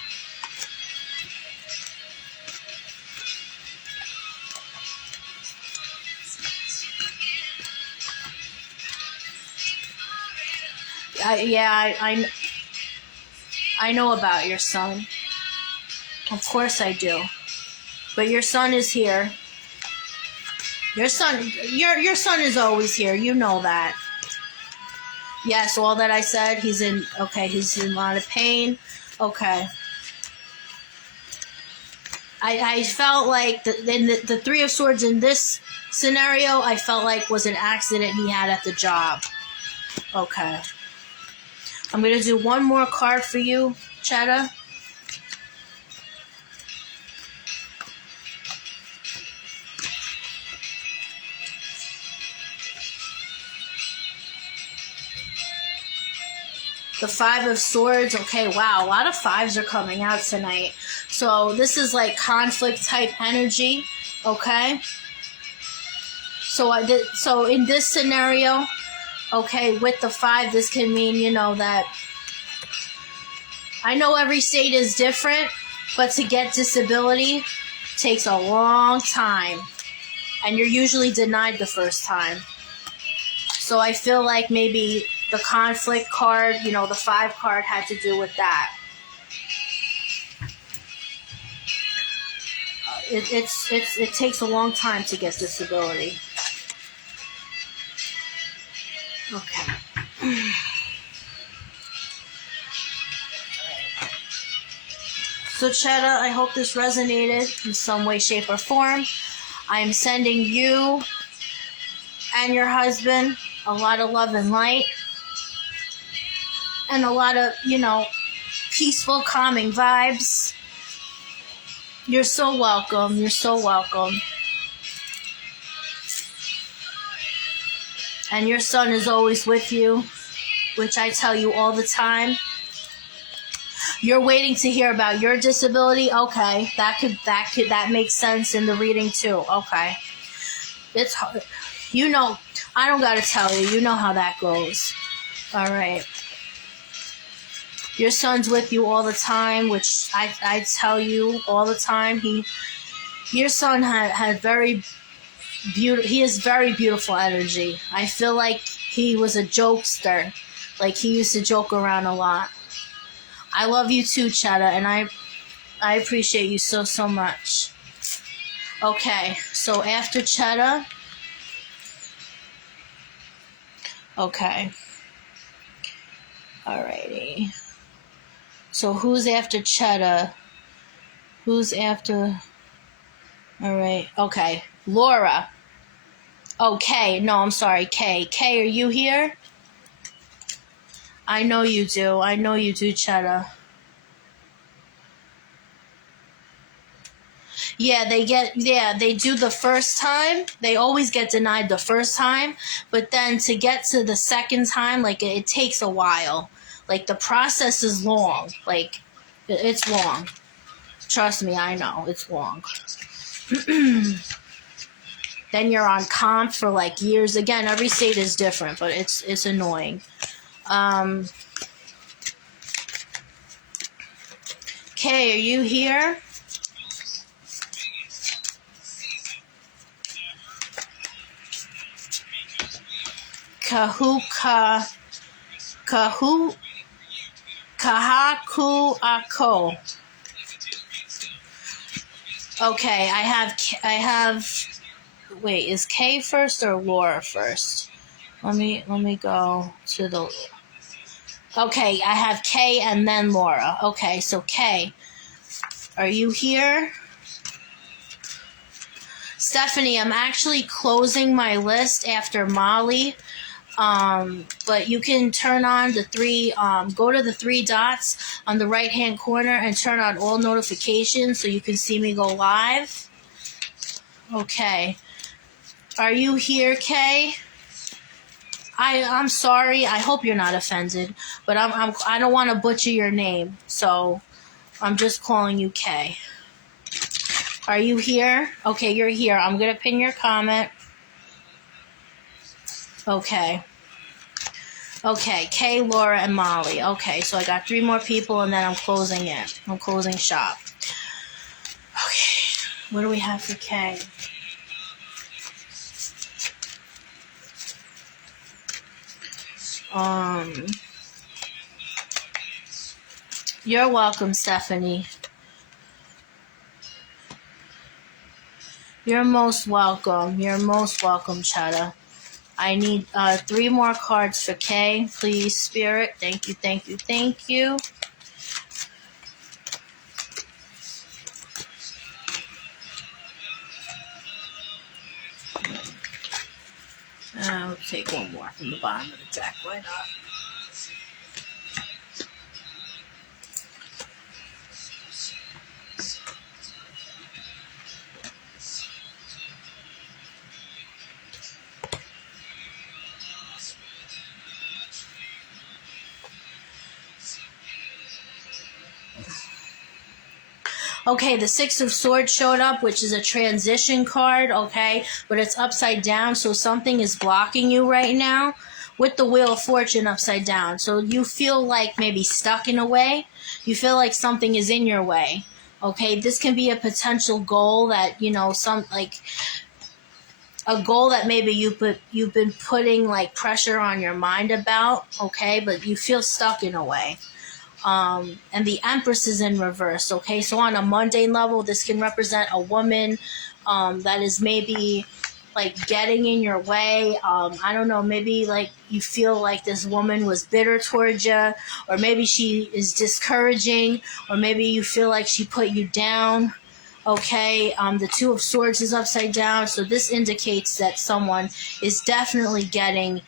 I know about your son. Of course I do. But your son is here. Your son is always here. You know that. Yes, all that I said, he's in a lot of pain. Okay. I felt like the 3 of Swords in this scenario, I felt like was an accident he had at the job. Okay. I'm going to do one more card for you, Chetta. The Five of Swords. Okay, wow, a lot of fives are coming out tonight. So this is like conflict type energy. Okay. So so in this scenario, okay, with the five, this can mean, you know, that I know every state is different, but to get disability takes a long time. And you're usually denied the first time. So I feel like maybe the conflict card, you know, the five card had to do with that. It takes a long time to get disability. Okay. So Chetta, I hope this resonated in some way, shape, or form. I am sending you and your husband a lot of love and light. And a lot of, you know, peaceful, calming vibes. You're so welcome. You're so welcome. And your son is always with you, which I tell you all the time. You're waiting to hear about your disability? Okay. That makes sense in the reading too. Okay. It's hard. You know, I don't gotta tell you. You know how that goes. All right. Your son's with you all the time, which I tell you all the time. Your son had very beautiful. He has very beautiful energy. I feel like he was a jokester, like he used to joke around a lot. I love you too, Chetta, and I appreciate you so much. Okay, so after Chetta, okay, alrighty. So who's after Chetta? Who's after? All right. Okay. Laura. Okay. No, I'm sorry. Kay. Kay, are you here? I know you do. I know you do, Chetta. Yeah, they do the first time. They always get denied the first time. But then to get to the second time, like, it takes a while. Like, the process is long. Like, it's long. Trust me, I know. It's long. Then you're on comp for like years. Again, every state is different, but it's annoying. Kay, are you here? Kahaku-ako. Okay, I have. Wait, is Kay first or Laura first? Let me go to the. Okay, I have Kay and then Laura. Okay, so Kay, are you here? Stephanie, I'm actually closing my list after Molly. But you can turn on the three, go to the three dots on the right-hand corner and turn on all notifications so you can see me go live. Okay. Are you here, Kay? I'm sorry. I hope you're not offended, but I don't want to butcher your name, so I'm just calling you Kay. Are you here? Okay, you're here. I'm going to pin your comment. Okay. Okay, Kay, Laura, and Molly. Okay, so I got 3 more people, and then I'm closing it. I'm closing shop. Okay, what do we have for Kay? You're welcome, Stephanie. You're most welcome. You're most welcome, Chetta. I need 3 more cards for Kay. Please, Spirit. Thank you, thank you, thank you. I'll take 1 more from the bottom of the deck. Why not? Okay, the Six of Swords showed up, which is a transition card, okay? But it's upside down, so something is blocking you right now with the Wheel of Fortune upside down. So you feel like maybe stuck in a way. You feel like something is in your way, okay? This can be a potential goal that, you know, a goal that maybe you've been putting like pressure on your mind about, okay? But you feel stuck in a way. And the Empress is in reverse, okay? So on a mundane level, this can represent a woman that is maybe like getting in your way. I don't know, maybe like you feel like this woman was bitter towards you, or maybe she is discouraging, or maybe you feel like she put you down. Okay, the Two of Swords is upside down, so this indicates that someone is definitely getting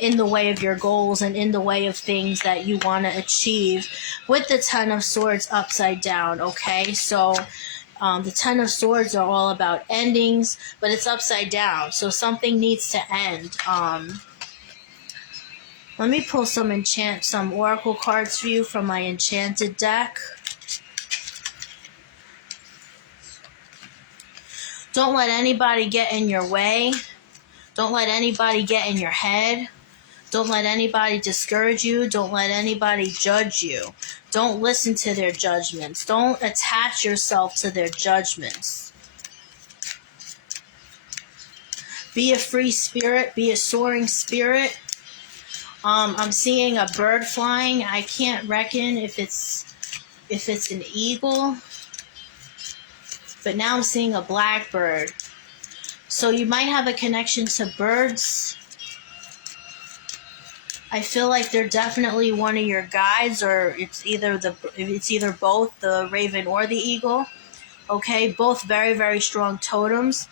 in the way of your goals and in the way of things that you want to achieve with the Ten of Swords upside down, okay? So the Ten of Swords are all about endings, but it's upside down, so something needs to end. Let me pull some oracle cards for you from my enchanted deck. Don't let anybody get in your way. Don't let anybody get in your head. Don't let anybody discourage you. Don't let anybody judge you. Don't listen to their judgments. Don't attach yourself to their judgments. Be a free spirit. Be a soaring spirit. I'm seeing a bird flying. I can't reckon if it's an eagle. But now I'm seeing a blackbird. So you might have a connection to birds. I feel like they're definitely one of your guides, or it's either both the raven or the eagle. Okay, both very, very strong totems.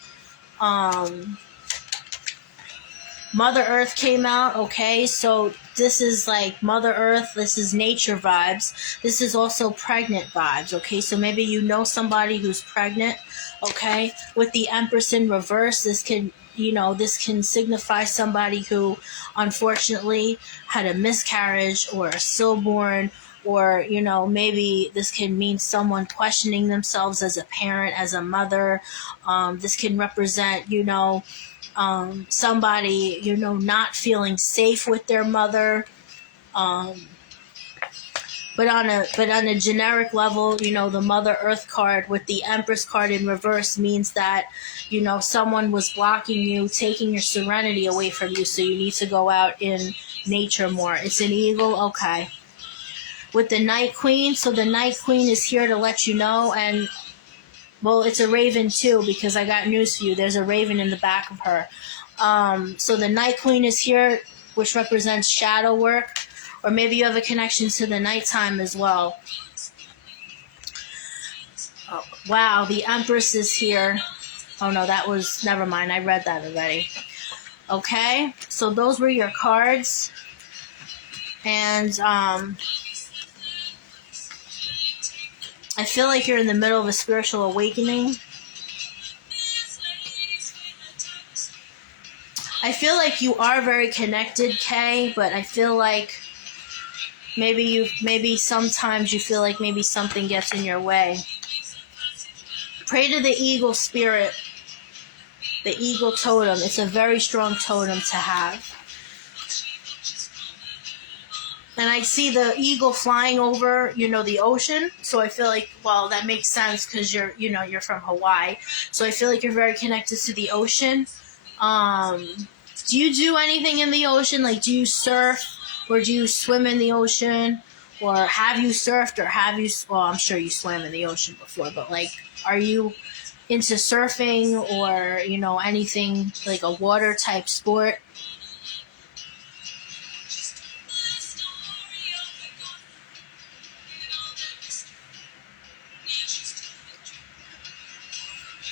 Mother Earth came out, okay, so this is like Mother Earth, this is nature vibes. This is also pregnant vibes, okay, so maybe you know somebody who's pregnant, okay. With the Empress in reverse, this can signify somebody who unfortunately had a miscarriage or a stillborn, or, maybe this can mean someone questioning themselves as a parent, as a mother. This can represent, somebody, not feeling safe with their mother. But on a generic level, the Mother Earth card with the Empress card in reverse means that, someone was blocking you, taking your serenity away from you, so you need to go out in nature more. It's an eagle, okay. With the Night Queen, so the Night Queen is here to let you know, and, well, it's a raven too, because I got news for you. There's a raven in the back of her. So the Night Queen is here, which represents shadow work, or maybe you have a connection to the nighttime as well. Oh, wow, the Empress is here. Oh no, never mind, I read that already. Okay, so those were your cards. And, I feel like you're in the middle of a spiritual awakening. I feel like you are very connected, Kay, but I feel like maybe sometimes you feel like maybe something gets in your way. Pray to the eagle spirit, the eagle totem. It's a very strong totem to have. And I see the eagle flying over, the ocean. So I feel like, well, that makes sense because you're from Hawaii. So I feel like you're very connected to the ocean. Do you do anything in the ocean? Like, do you surf, or do you swim in the ocean? Or have you surfed, or well, I'm sure you swam in the ocean before, but like, are you into surfing or, anything like a water type sport?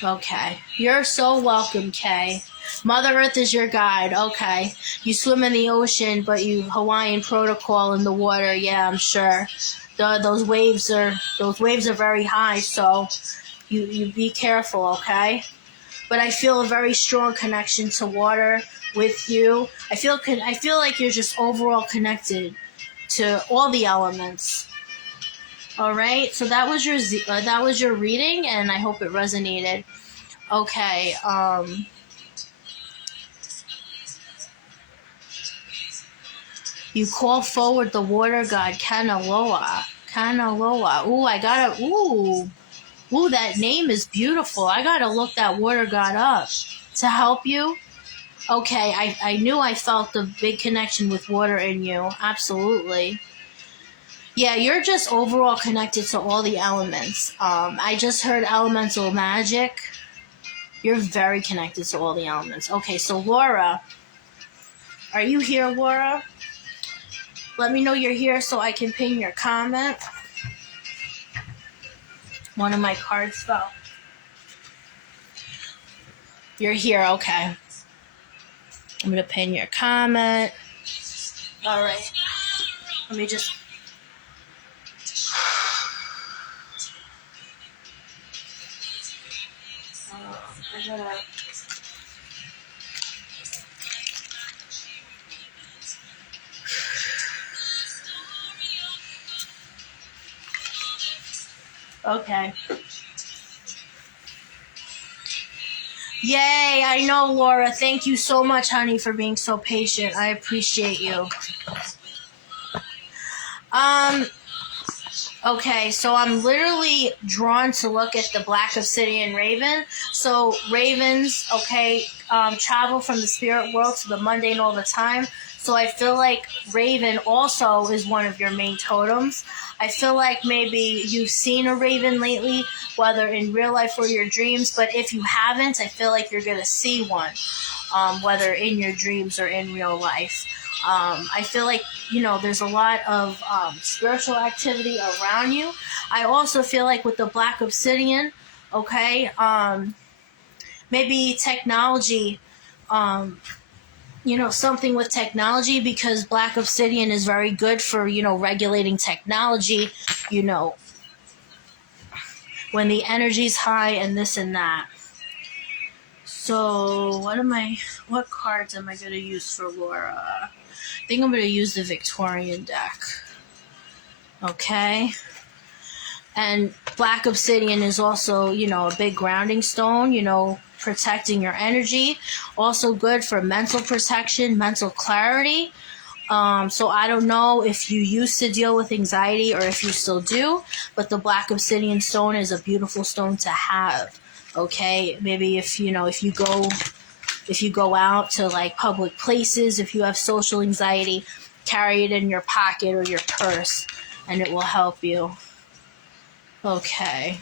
Okay. You're so welcome, Kay. Mother Earth is your guide. Okay. You swim in the ocean, but you Hawaiian protocol in the water. Yeah, I'm sure. Those waves are very high, so you be careful, okay? But I feel a very strong connection to water with you. I feel like you're just overall connected to all the elements. All right. So that was your reading, and I hope it resonated. Okay. You call forward the water god Kanaloa. Kanaloa. Ooh, I gotta. Ooh, that name is beautiful. I gotta look that water god up to help you. Okay, I knew I felt the big connection with water in you. Absolutely. Yeah, you're just overall connected to all the elements. I just heard elemental magic. You're very connected to all the elements. Okay, so Laura, are you here, Laura? Let me know you're here so I can pin your comment. One of my cards fell. You're here, okay. I'm going to pin your comment. All right. Let me just... I gotta... Okay. Yay, I know, Laura. Thank you so much, honey, for being so patient. I appreciate you. Okay, so I'm literally drawn to look at the Black Obsidian Raven. So ravens, okay, travel from the spirit world to the mundane all the time. So I feel like raven also is one of your main totems. I feel like maybe you've seen a raven lately, whether in real life or your dreams. But if you haven't, I feel like you're going to see one, whether in your dreams or in real life. I feel like, there's a lot of spiritual activity around you. I also feel like with the Black Obsidian, okay, maybe technology, something with technology, because Black Obsidian is very good for, regulating technology, when the energy's high and this and that. So what cards am I going to use for Laura? I think I'm going to use the Victorian deck. Okay. And Black Obsidian is also, a big grounding stone, protecting your energy. Also good for mental protection, mental clarity. So I don't know if you used to deal with anxiety or if you still do, but the Black Obsidian stone is a beautiful stone to have. Okay. Maybe if you go out to like public places, if you have social anxiety, carry it in your pocket or your purse and it will help you. Okay.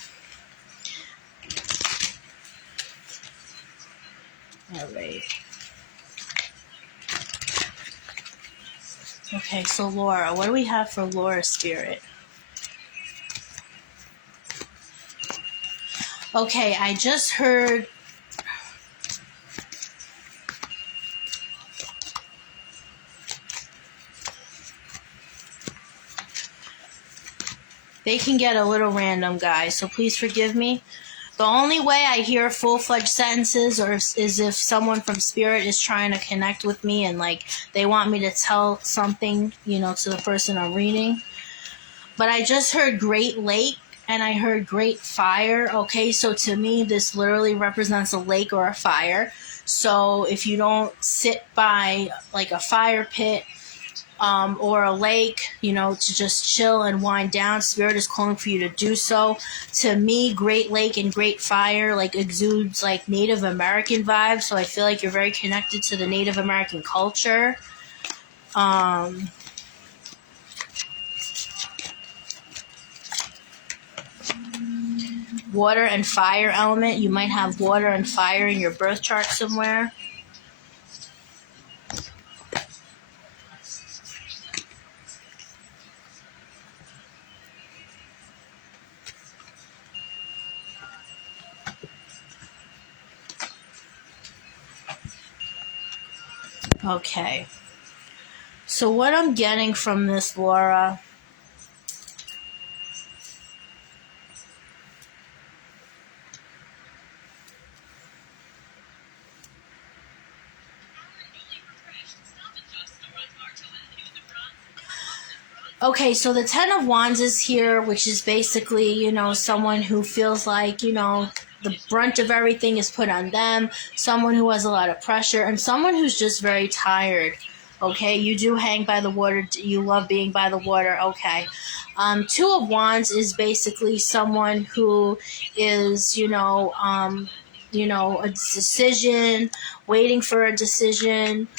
All right. Okay, so Laura, what do we have for Laura Spirit? Okay, I just heard... They can get a little random, guys, so please forgive me. The only way I hear full-fledged sentences is if someone from Spirit is trying to connect with me and, like, they want me to tell something, to the person I'm reading. But I just heard Great Lake and I heard Great Fire. Okay, so to me, this literally represents a lake or a fire. So if you don't sit by, like, a fire pit, or a lake, to just chill and wind down, Spirit is calling for you to do so. To me, Great Lake and Great Fire, like, exudes, like, Native American vibes, so I feel like you're very connected to the Native American culture. Water and fire element, you might have water and fire in your birth chart somewhere. Okay. So what I'm getting from this, Laura, Okay, so the Ten of Wands is here, which is basically, someone who feels like, the brunt of everything is put on them, someone who has a lot of pressure, and someone who's just very tired. Okay, you do hang by the water, you love being by the water, okay. Two of Wands is basically someone who is, a decision, waiting for a decision,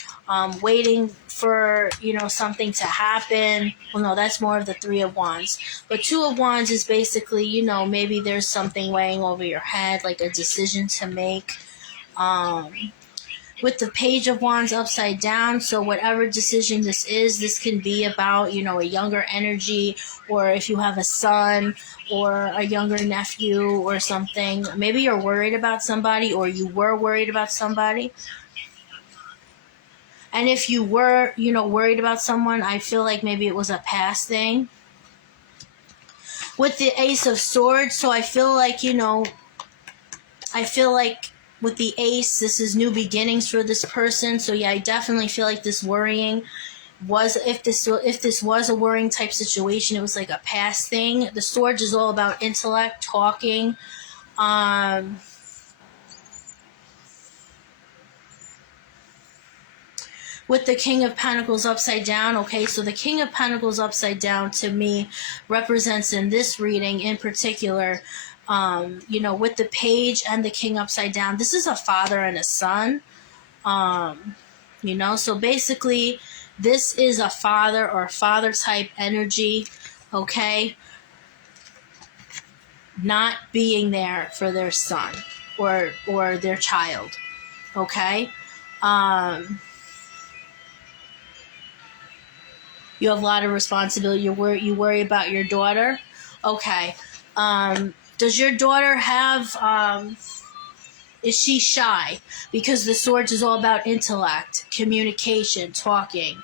waiting for, something to happen. Well, no, that's more of the Three of Wands. But Two of Wands is basically, maybe there's something weighing over your head, like a decision to make. With the Page of Wands upside down, so whatever decision this can be about, a younger energy, or if you have a son or a younger nephew or something. Maybe you're worried about somebody, or you were worried about somebody. And if you were, worried about someone, I feel like maybe it was a past thing. With the Ace of Swords, so I feel like, with the Ace, this is new beginnings for this person. So yeah, I definitely feel like this worrying was, if this was a worrying type situation, it was like a past thing. The Swords is all about intellect, talking. With the King of Pentacles upside down, okay, so the King of Pentacles upside down to me represents, in this reading in particular, with the Page and the King upside down, this is a father and a son. So basically this is a father or father type energy, okay, not being there for their son or their child, okay. You have a lot of responsibility. You worry about your daughter. Okay. Does your daughter have, is she shy? Because the Swords is all about intellect, communication, talking.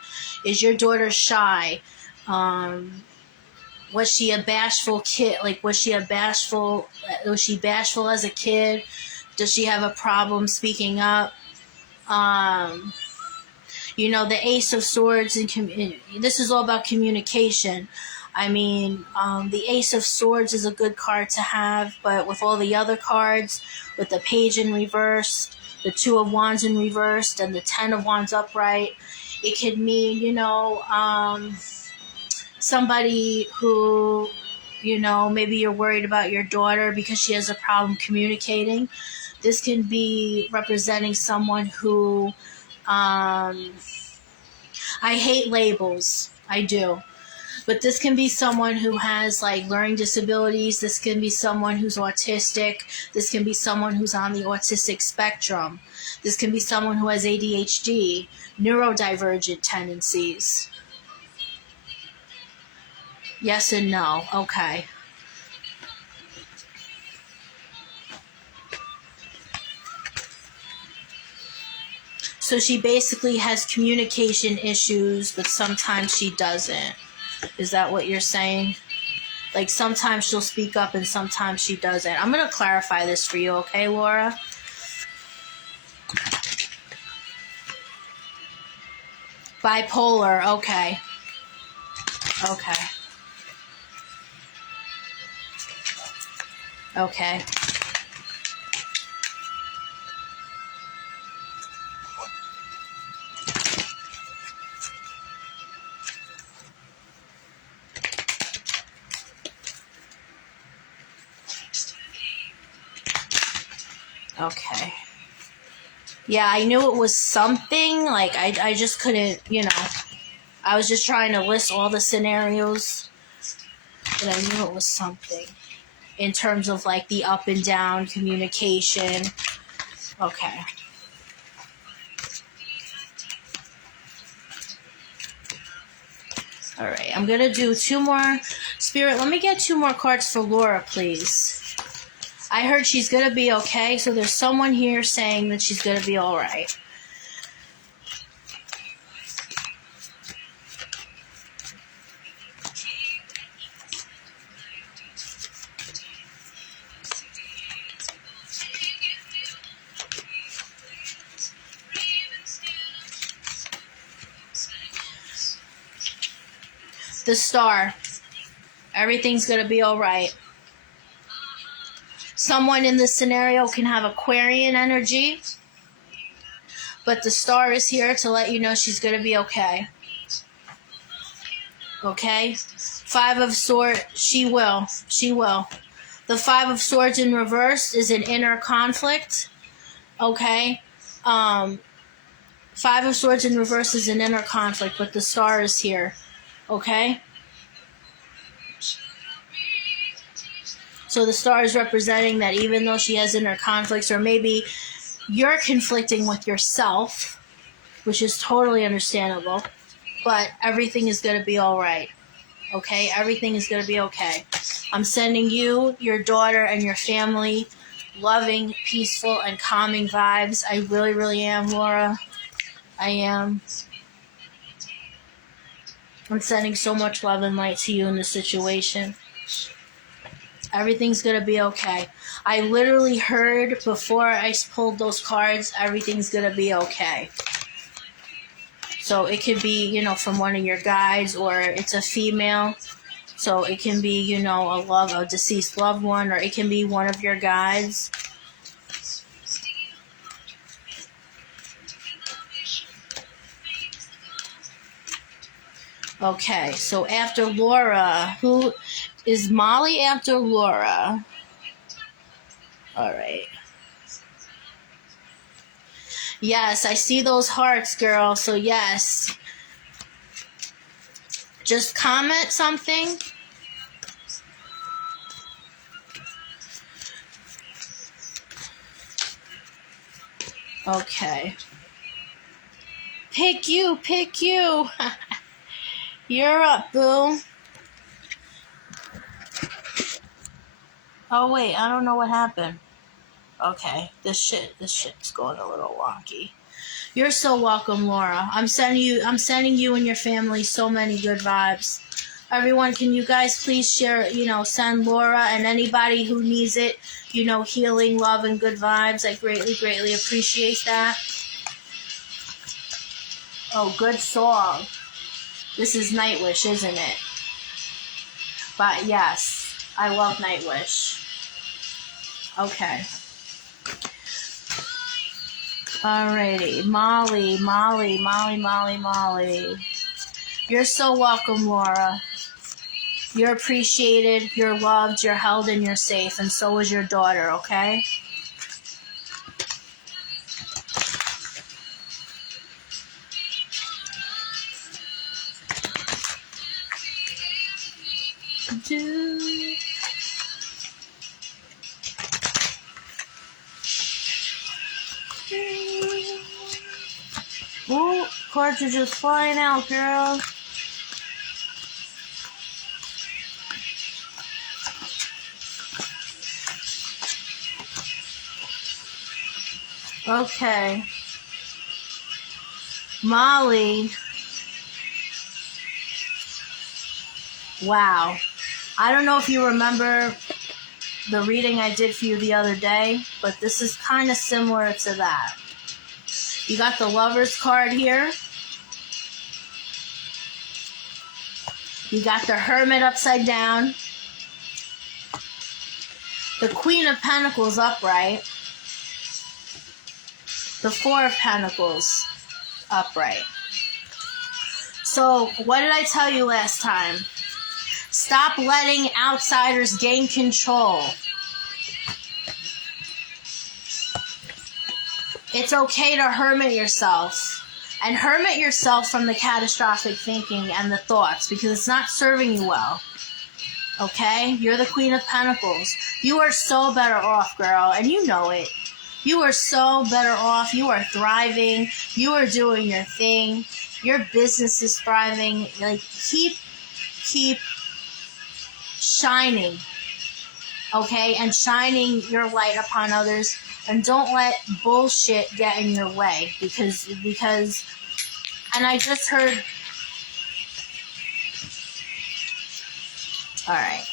Is your daughter shy? Was she a bashful kid? Like, was she bashful as a kid? Does she have a problem speaking up? The Ace of Swords, and this is all about communication. I mean, the Ace of Swords is a good card to have, but with all the other cards, with the Page in reverse, the Two of Wands in reversed, and the Ten of Wands upright, it could mean, somebody who, maybe you're worried about your daughter because she has a problem communicating. This can be representing someone who, I hate labels. I do. But this can be someone who has like learning disabilities. This can be someone who's autistic. This can be someone who's on the autistic spectrum. This can be someone who has ADHD, neurodivergent tendencies. Yes and no. Okay. So she basically has communication issues, but sometimes she doesn't. Is that what you're saying? Like, sometimes she'll speak up and sometimes she doesn't. I'm going to clarify this for you, okay, Laura? Bipolar, okay. Okay. Okay. Okay. Yeah, I knew it was something. Like, I just couldn't, I was just trying to list all the scenarios. But I knew it was something. In terms of, like, the up and down communication. Okay. Alright, I'm going to do two more. Spirit, let me get two more cards for Laura, please. I heard she's going to be okay, so there's someone here saying that she's going to be alright. the star. Everything's going to be all right. Someone in this scenario can have Aquarian energy, but the star is here to let you know she's going to be okay. Okay? Five of Swords, she will. She will. The Five of Swords in reverse is an inner conflict. Okay? Five of Swords in reverse is an inner conflict, but the star is here. Okay? So the star is representing that even though she has inner conflicts, or maybe you're conflicting with yourself, which is totally understandable, but everything is going to be all right. Okay? Everything is going to be okay. I'm sending you, your daughter, and your family loving, peaceful, and calming vibes. I really, really am, Laura. I am. I'm sending so much love and light to you in this situation. Everything's going to be okay. I literally heard before I pulled those cards, everything's going to be okay. So it could be, you know, from one of your guides, or it's a female. So it can be, you know, a deceased loved one, or it can be one of your guides. Okay, so after Laura, who is Molly after Laura? All right. Yes, I see those hearts, girl. So yes. Just comment something. Okay. Pick you, pick you. You're up, boo. Oh wait, I don't know what happened. Okay, this shit's going a little wonky. You're so welcome, Laura. I'm sending you and your family so many good vibes. Everyone, can you guys please share, you know, send Laura and anybody who needs it, you know, healing, love, and good vibes. I greatly, greatly appreciate that. Oh, good song. This is Nightwish, isn't it? But yes, I love Nightwish. Okay. Alrighty. Molly. You're so welcome, Laura. You're appreciated, you're loved, you're held, and you're safe, and so is your daughter, okay? Ooh, cards are just flying out, girl. Okay. Molly. Wow. I don't know if you remember the reading I did for you the other day, but this is kind of similar to that. You got the Lover's card here. You got the Hermit upside down. The Queen of Pentacles upright. The Four of Pentacles upright. So, what did I tell you last time? Stop letting outsiders gain control. It's okay to hermit yourself. And hermit yourself from the catastrophic thinking and the thoughts, because it's not serving you well. Okay? You're the Queen of Pentacles. You are so better off, girl, and you know it. You are so better off. You are thriving. You are doing your thing. Your business is thriving. Like, keep shining. Okay? And shining your light upon others. And don't let bullshit get in your way. Because, and I just heard, alright,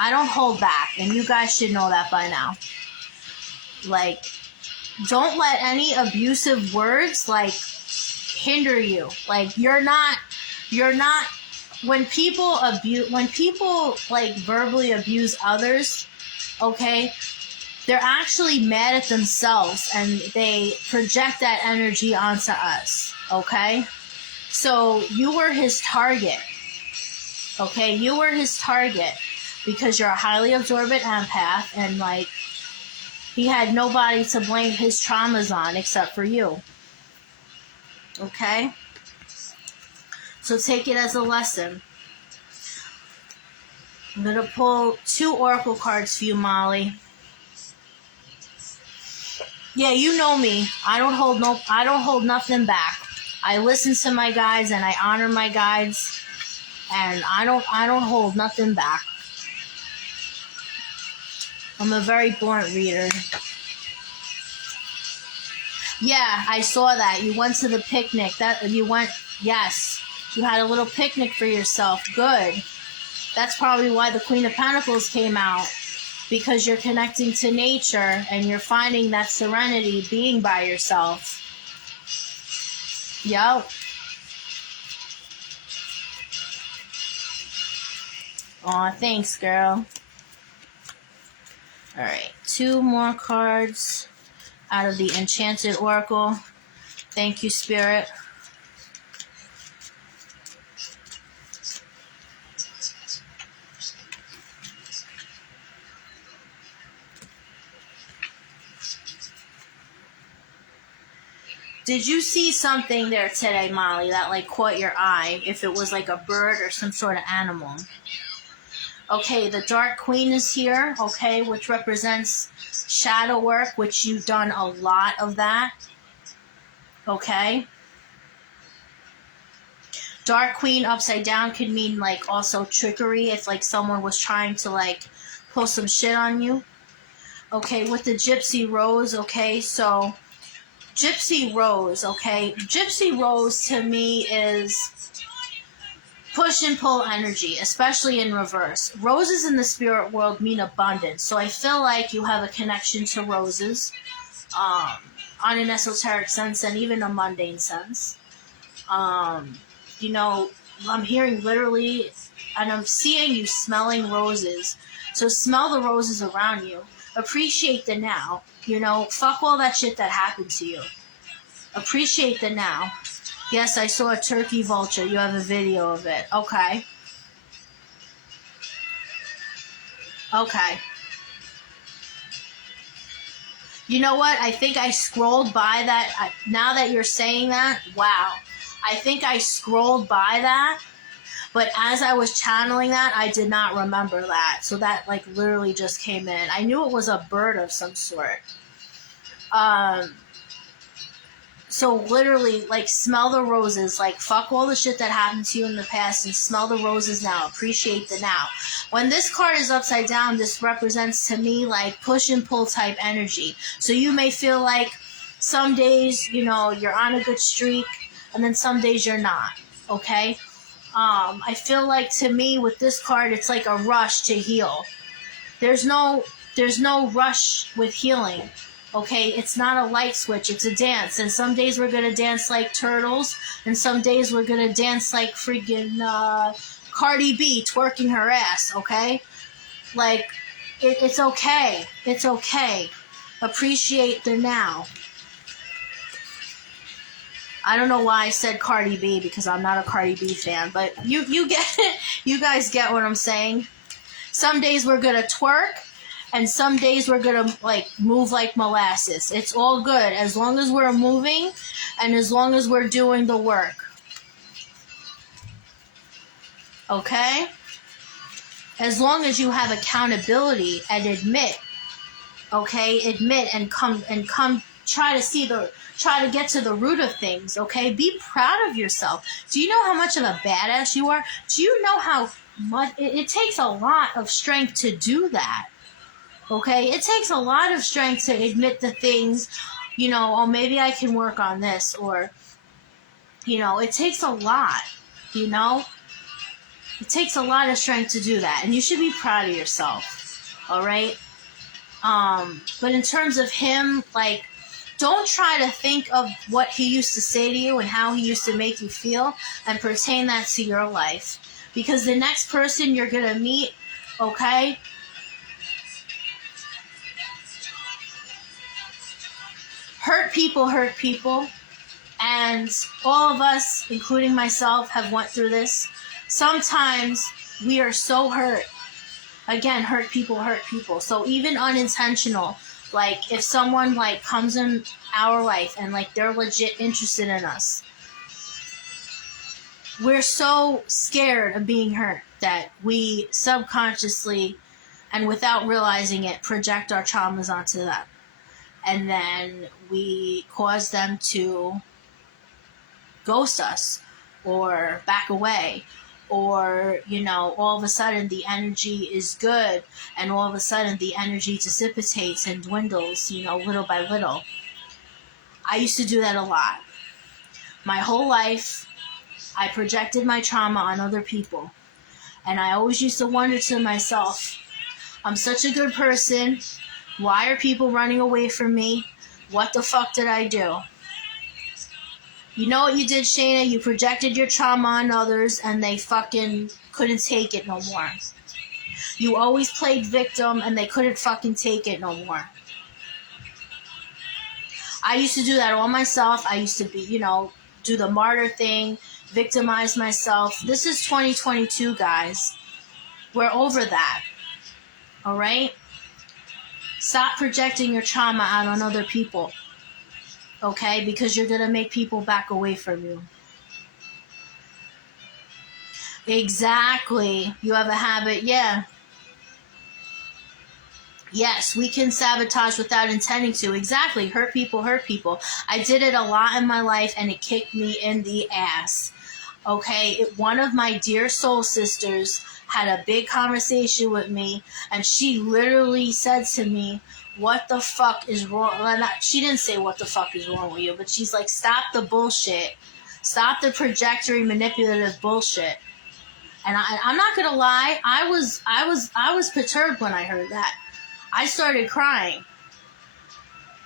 I don't hold back, and you guys should know that by now. Like, don't let any abusive words, like, hinder you. Like, you're not when people like verbally abuse others, okay, they're actually mad at themselves and they project that energy onto us, okay? So you were his target, okay? You were his target because you're a highly absorbent empath, and like, he had nobody to blame his traumas on except for you, okay? So take it as a lesson. I'm going to pull 2 oracle cards for you, Molly. Yeah, you know me. I don't hold nothing back. I listen to my guides and I honor my guides, and I don't hold nothing back. I'm a very blunt reader. Yeah, I saw that. You went to the picnic. Yes. You had a little picnic for yourself. Good. That's probably why the Queen of Pentacles came out. Because you're connecting to nature and you're finding that serenity being by yourself. Yup. Aw, thanks, girl. Alright, 2 more cards out of the Enchanted Oracle. Thank you, Spirit. Did you see something there today, Molly, that like caught your eye? If it was like a bird or some sort of animal. Okay, the Dark Queen is here, okay, which represents shadow work, which you've done a lot of that. Okay? Dark Queen upside down could mean like also trickery if like someone was trying to like pull some shit on you. Okay, with the Gypsy Rose, okay, so Gypsy Rose, okay? Gypsy Rose to me is push and pull energy, especially in reverse. Roses in the spirit world mean abundance, so I feel like you have a connection to roses on an esoteric sense and even a mundane sense. You know, I'm hearing literally, and I'm seeing you smelling roses. So smell the roses around you. Appreciate the now. You know, fuck all that shit that happened to you. Appreciate the now. Yes, I saw a turkey vulture. You have a video of it. Okay. Okay. You know what? I think I scrolled by that. Now that you're saying that, wow. I think I scrolled by that. But as I was channeling that, I did not remember that. So that, like, literally just came in. I knew it was a bird of some sort. So literally, like, smell the roses. Like, fuck all the shit that happened to you in the past and smell the roses now. Appreciate the now. When this card is upside down, this represents to me, like, push and pull type energy. So you may feel like some days, you know, you're on a good streak, and then some days you're not. Okay? I feel like to me with this card, it's like a rush to heal. There's no rush with healing. Okay, it's not a light switch, it's a dance. And some days we're gonna dance like turtles, and some days we're gonna dance like freaking Cardi B twerking her ass, okay? Like, it's okay. It's okay. Appreciate the now. I don't know why I said Cardi B, because I'm not a Cardi B fan, but you get it. You guys get what I'm saying. Some days we're gonna twerk, and some days we're gonna like move like molasses. It's all good as long as we're moving, and as long as we're doing the work. Okay? As long as you have accountability and admit, okay, admit and come try to get to the root of things, okay? Be proud of yourself. Do you know how much of a badass you are? Do you know how much it takes a lot of strength to do that? Okay? It takes a lot of strength to admit the things, you know, oh, maybe I can work on this, or, you know, it takes a lot, you know? It takes a lot of strength to do that, and you should be proud of yourself, all right? But in terms of him, like, don't try to think of what he used to say to you and how he used to make you feel and pertain that to your life. Because the next person you're going to meet, okay, hurt people. And all of us, including myself, have went through this. Sometimes we are so hurt. Again, hurt people. So even unintentional, like if someone like comes in our life and like they're legit interested in us, we're so scared of being hurt that we subconsciously and without realizing it project our traumas onto them. And then we cause them to ghost us or back away, or all of a sudden the energy is good and all of a sudden the energy dissipates and dwindles, little by little. I used to do that a lot. My whole life I projected my trauma on other people, and I always used to wonder to myself, I'm such a good person, why are people running away from me? What the fuck did I do? You know what you did, Shayna? You projected your trauma on others and they fucking couldn't take it no more. You always played victim and they couldn't fucking take it no more. I used to do that all myself. I used to be, do the martyr thing, victimize myself. This is 2022, guys. We're over that. All right? Stop projecting your trauma out on other people. Okay? Because you're going to make people back away from you. Exactly. You have a habit. Yeah. Yes, we can sabotage without intending to. Exactly. Hurt people. I did it a lot in my life and it kicked me in the ass. Okay? One of my dear soul sisters had a big conversation with me and she literally said to me, what the fuck is wrong? Well, she didn't say what the fuck is wrong with you, but she's like, stop the bullshit. Stop the projectory manipulative bullshit. And I'm not gonna lie, I was perturbed when I heard that. I started crying.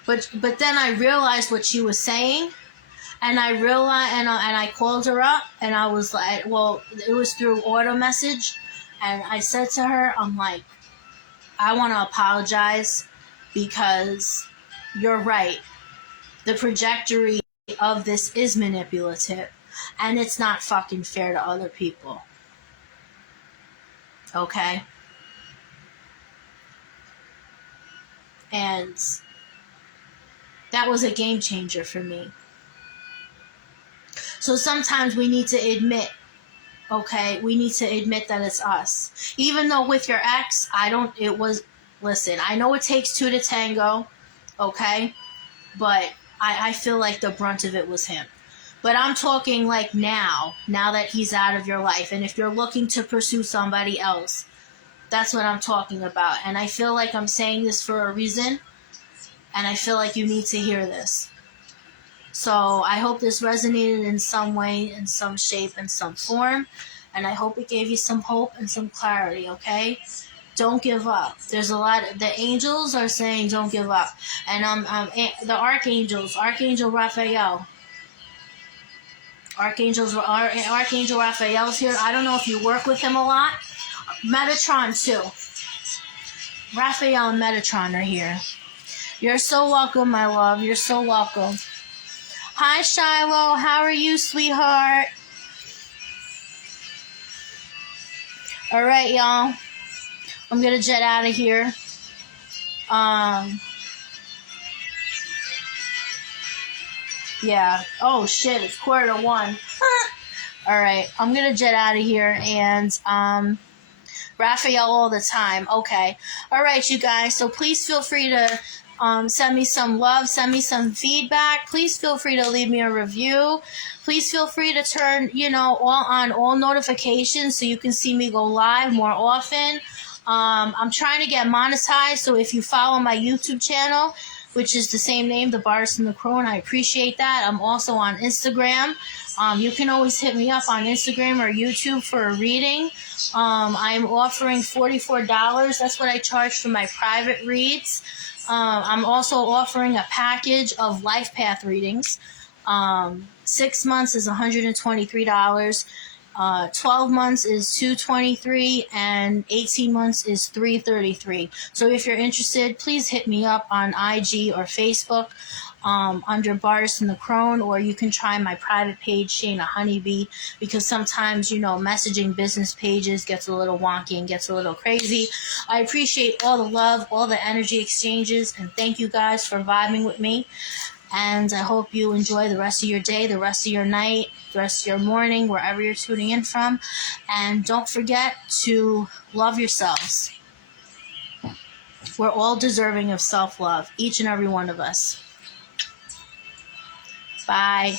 But then I realized what she was saying, and I realized, and I called her up, and I was like, well, it was through auto message, and I said to her, I'm like, I want to apologize because you're right. The trajectory of this is manipulative, and it's not fucking fair to other people. Okay? And that was a game changer for me. So sometimes we need to admit, okay, we need to admit that it's us. Even though with your ex, listen, I know it takes two to tango, okay? But I feel like the brunt of it was him. But I'm talking like now that he's out of your life. And if you're looking to pursue somebody else, that's what I'm talking about. And I feel like I'm saying this for a reason. And I feel like you need to hear this. So I hope this resonated in some way, in some shape, in some form. And I hope it gave you some hope and some clarity, okay? Don't give up. There's a lot. The angels are saying don't give up. And the archangels, Archangel Raphael. Archangel Raphael's here. I don't know if you work with him a lot. Metatron too. Raphael and Metatron are here. You're so welcome, my love. You're so welcome. Hi, Shiloh. How are you, sweetheart? All right, y'all. I'm going to jet out of here. Yeah. Oh, shit. It's 1:45. All right. I'm going to jet out of here. And Raphael all the time. Okay. All right, you guys. So please feel free to send me some love. Send me some feedback. Please feel free to leave me a review. Please feel free to turn, all notifications so you can see me go live more often. I'm trying to get monetized, so if you follow my YouTube channel, which is the same name, The Bardess and the Crone, I appreciate that. I'm also on Instagram. You can always hit me up on Instagram or YouTube for a reading. I'm offering $44. That's what I charge for my private reads. I'm also offering a package of life path readings. 6 months is $123. 12 months is 223 and 18 months is 333. So if you're interested, please hit me up on IG or Facebook under Bartis and the Crone, or you can try my private page, Shayna Honeybee, because sometimes, messaging business pages gets a little wonky and gets a little crazy. I appreciate all the love, all the energy exchanges, and thank you guys for vibing with me. And I hope you enjoy the rest of your day, the rest of your night, the rest of your morning, wherever you're tuning in from. And don't forget to love yourselves. We're all deserving of self-love, each and every one of us. Bye.